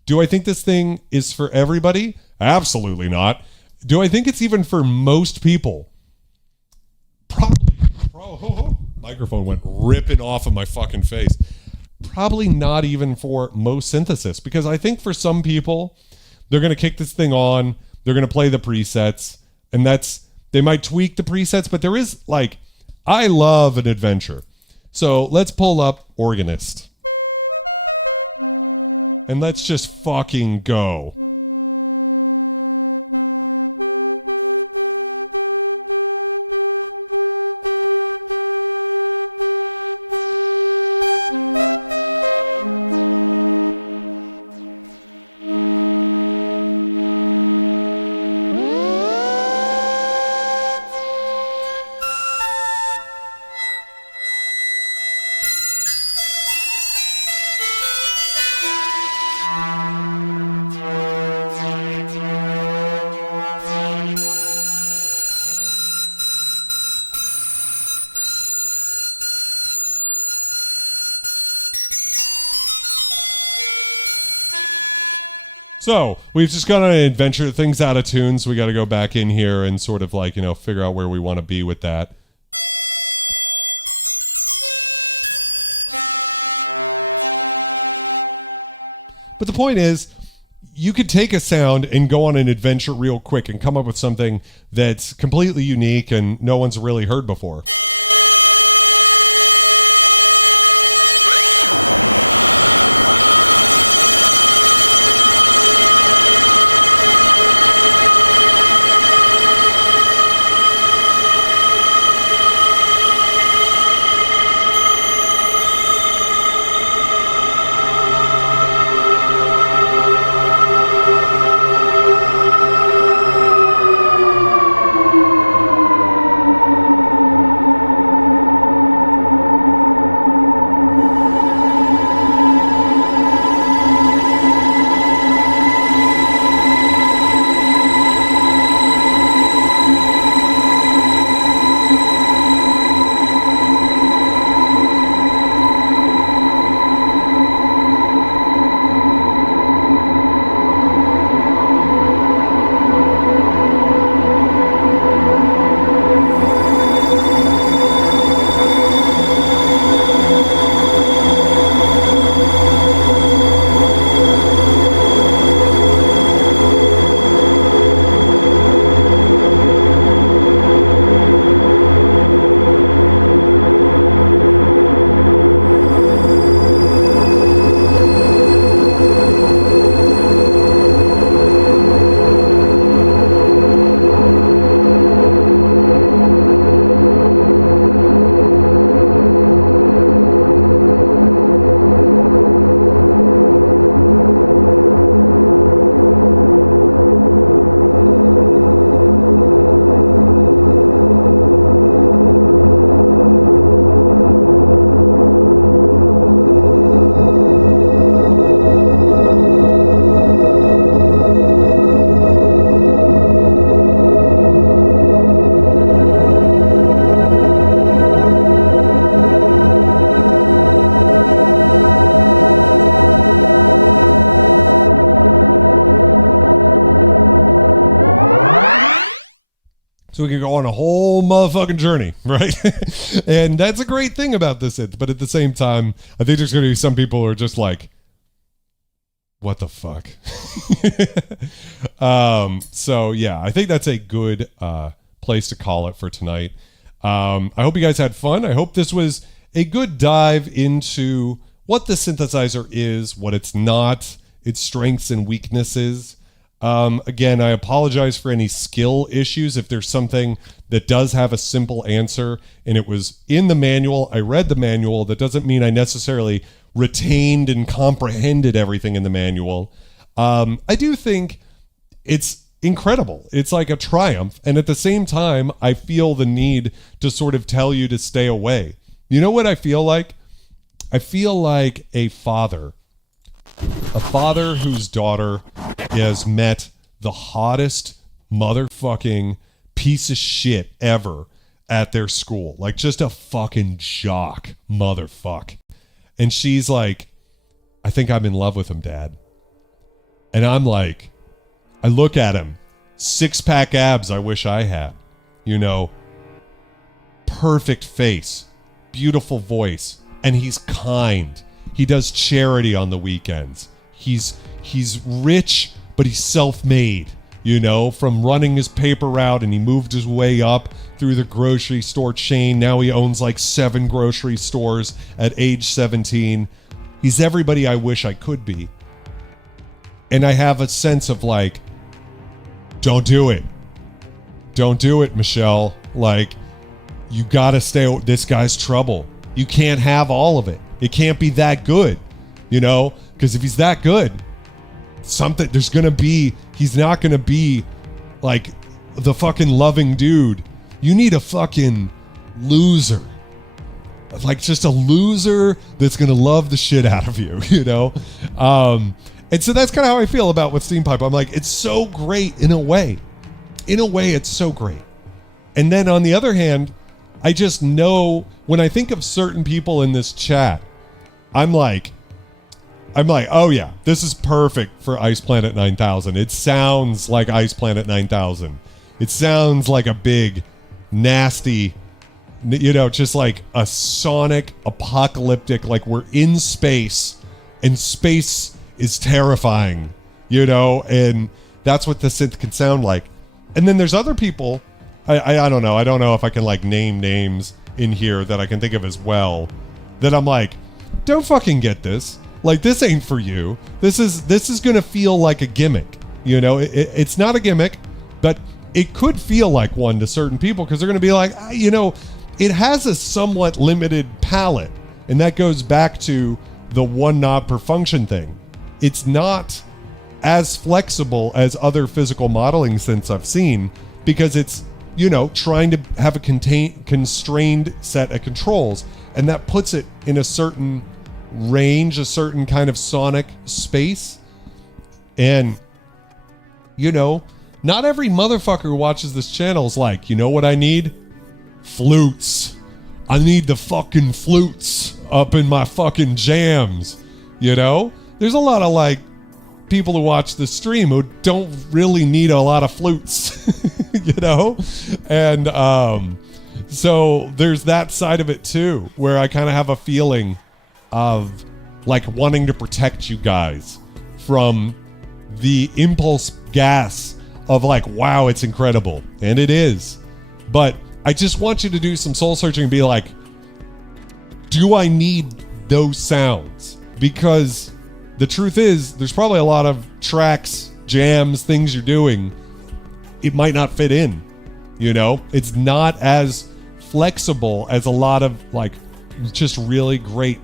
Do I think this thing is for everybody? Absolutely not. Do I think it's even for most people? Probably. Microphone went ripping off of my fucking face. Probably not even for most synthesis, because I think for some people, they're going to kick this thing on, they're going to play the presets, and they might tweak the presets, but there is like, I love an adventure. So let's pull up Organist. And let's just fucking go. So we've just gone on an adventure. Things out of tune, so we got to go back in here and sort of like, you know, figure out where we want to be with that. But the point is, you could take a sound and go on an adventure real quick and come up with something that's completely unique and no one's really heard before. so we can go on a whole motherfucking journey, right? And that's a great thing about this synth. But at the same time, I think there's going to be some people who are just like, what the fuck? So yeah, I think that's a good place to call it for tonight. I hope you guys had fun. I hope this was a good dive into what the synthesizer is, what it's not, its strengths and weaknesses. Again, I apologize for any skill issues. If there's something that does have a simple answer and it was in the manual, I read the manual, that doesn't mean I necessarily retained and comprehended everything in the manual. I do think it's incredible. It's like a triumph. And at the same time, I feel the need to sort of tell you to stay away. You know what I feel like? I feel like a father whose daughter has met the hottest motherfucking piece of shit ever at their school. Like just a fucking jock motherfuck. And she's like, I think I'm in love with him, Dad. And I'm like, I look at him, 6-pack abs I wish I had. You know, perfect face, beautiful voice, and he's kind. He does charity on the weekends. He's rich, but he's self-made, you know, from running his paper route, and he moved his way up through the grocery store chain. Now he owns like 7 grocery stores at age 17. He's everybody I wish I could be. And I have a sense of like, don't do it. Don't do it, Michelle. Like, you gotta stay. This guy's trouble. You can't have all of it. It can't be that good, you know? Because if he's that good, he's not gonna be like the fucking loving dude. You need a fucking loser. Like just a loser that's gonna love the shit out of you, you know? And so that's kind of how I feel about with Steampipe. I'm like, it's so great in a way. In a way, it's so great. And then on the other hand, I just know when I think of certain people in this chat, I'm like, oh yeah, this is perfect for Ice Planet 9000. It sounds like Ice Planet 9000. It sounds like a big, nasty, you know, just like a sonic, apocalyptic, like we're in space, and space is terrifying, you know, and that's what the synth can sound like. And then there's other people, I don't know. I don't know if I can like name names in here that I can think of as well, that I'm like, don't fucking get this. Like, this ain't for you. This is going to feel like a gimmick. You know, it's not a gimmick, but it could feel like one to certain people because they're going to be like, you know, it has a somewhat limited palette. And that goes back to the 1 knob per function thing. It's not as flexible as other physical modeling synths I've seen because it's, you know, trying to have a constrained set of controls. And that puts it in a certain range, a certain kind of sonic space. And, you know, not every motherfucker who watches this channel is like, you know what I need? Flutes. I need the fucking flutes up in my fucking jams, you know? There's a lot of like people who watch the stream who don't really need a lot of flutes, you know? And so there's that side of it too, where I kind of have a feeling of like wanting to protect you guys from the impulse gas of like, wow, it's incredible. And it is. But I just want you to do some soul searching and be like, do I need those sounds? Because the truth is, there's probably a lot of tracks, jams, things you're doing. It might not fit in, you know? It's not as flexible as a lot of like just really great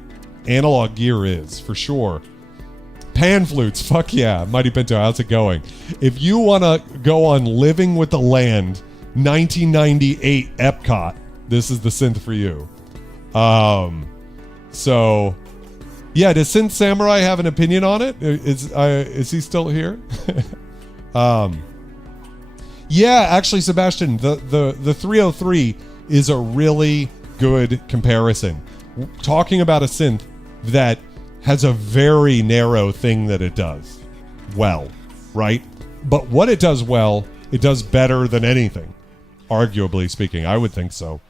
analog gear is, for sure. Pan flutes, fuck yeah. Mighty Pinto, how's it going? If you want to go on Living with the Land 1998 Epcot, this is the synth for you. So yeah, does Synth Samurai have an opinion on it? Is he still here? Yeah, actually, Sebastian, the 303 is a really good comparison. Talking about a synth that has a very narrow thing that it does well, right? But what it does well, it does better than anything. arguably speaking. I would think so.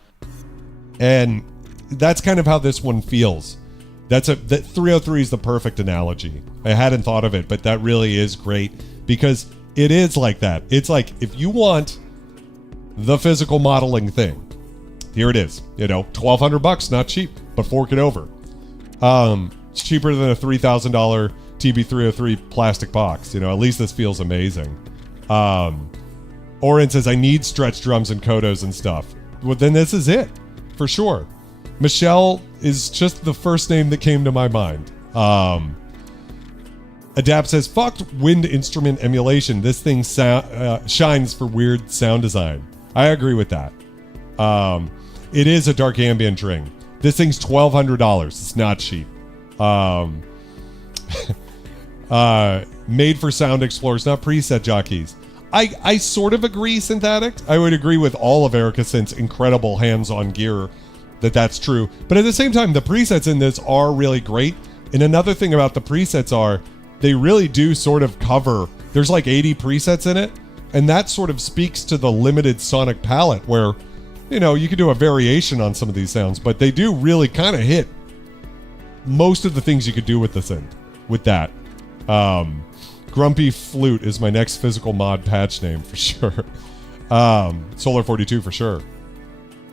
And that's kind of how this one feels. That 303 is the perfect analogy. I hadn't thought of it, but that really is great because it is like that. It's like if you want the physical modeling thing, here it is. You know, $1,200, not cheap, but fork it over. It's cheaper than a $3,000 TB303 plastic box. You know, at least this feels amazing. Oren says, I need stretch drums and kodos and stuff. Well, then this is it, for sure. Michelle is just the first name that came to my mind. Adapt says, fucked wind instrument emulation. This thing shines for weird sound design. I agree with that. It is a dark ambient ring. This thing's $1,200. It's not cheap. Made for sound explorers, not preset jockeys. I sort of agree, Synthetic. I would agree with all of Erica Synth's incredible hands-on gear that's true. But at the same time, the presets in this are really great. And another thing about the presets are they really do sort of cover, there's like 80 presets in it. And that sort of speaks to the limited sonic palette where, you know, you can do a variation on some of these sounds, but they do really kind of hit most of the things you could do with the synth, with that. Grumpy Flute is my next physical mod patch name for sure. Solar 42 for sure.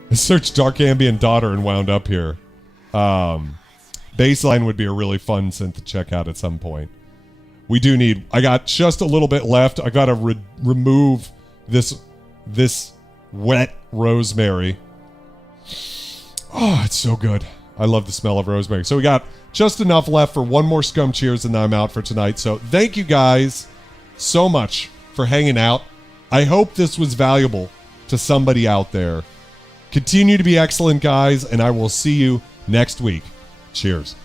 I searched Dark Ambient Daughter and wound up here. Baseline would be a really fun synth to check out at some point. We do need, I got just a little bit left. I got to remove this wet rosemary. Oh, it's so good. I love the smell of rosemary. So we got just enough left for one more scum cheers and I'm out for tonight. So thank you guys so much for hanging out. I hope this was valuable to somebody out there. Continue to be excellent, guys, and I will see you next week. Cheers.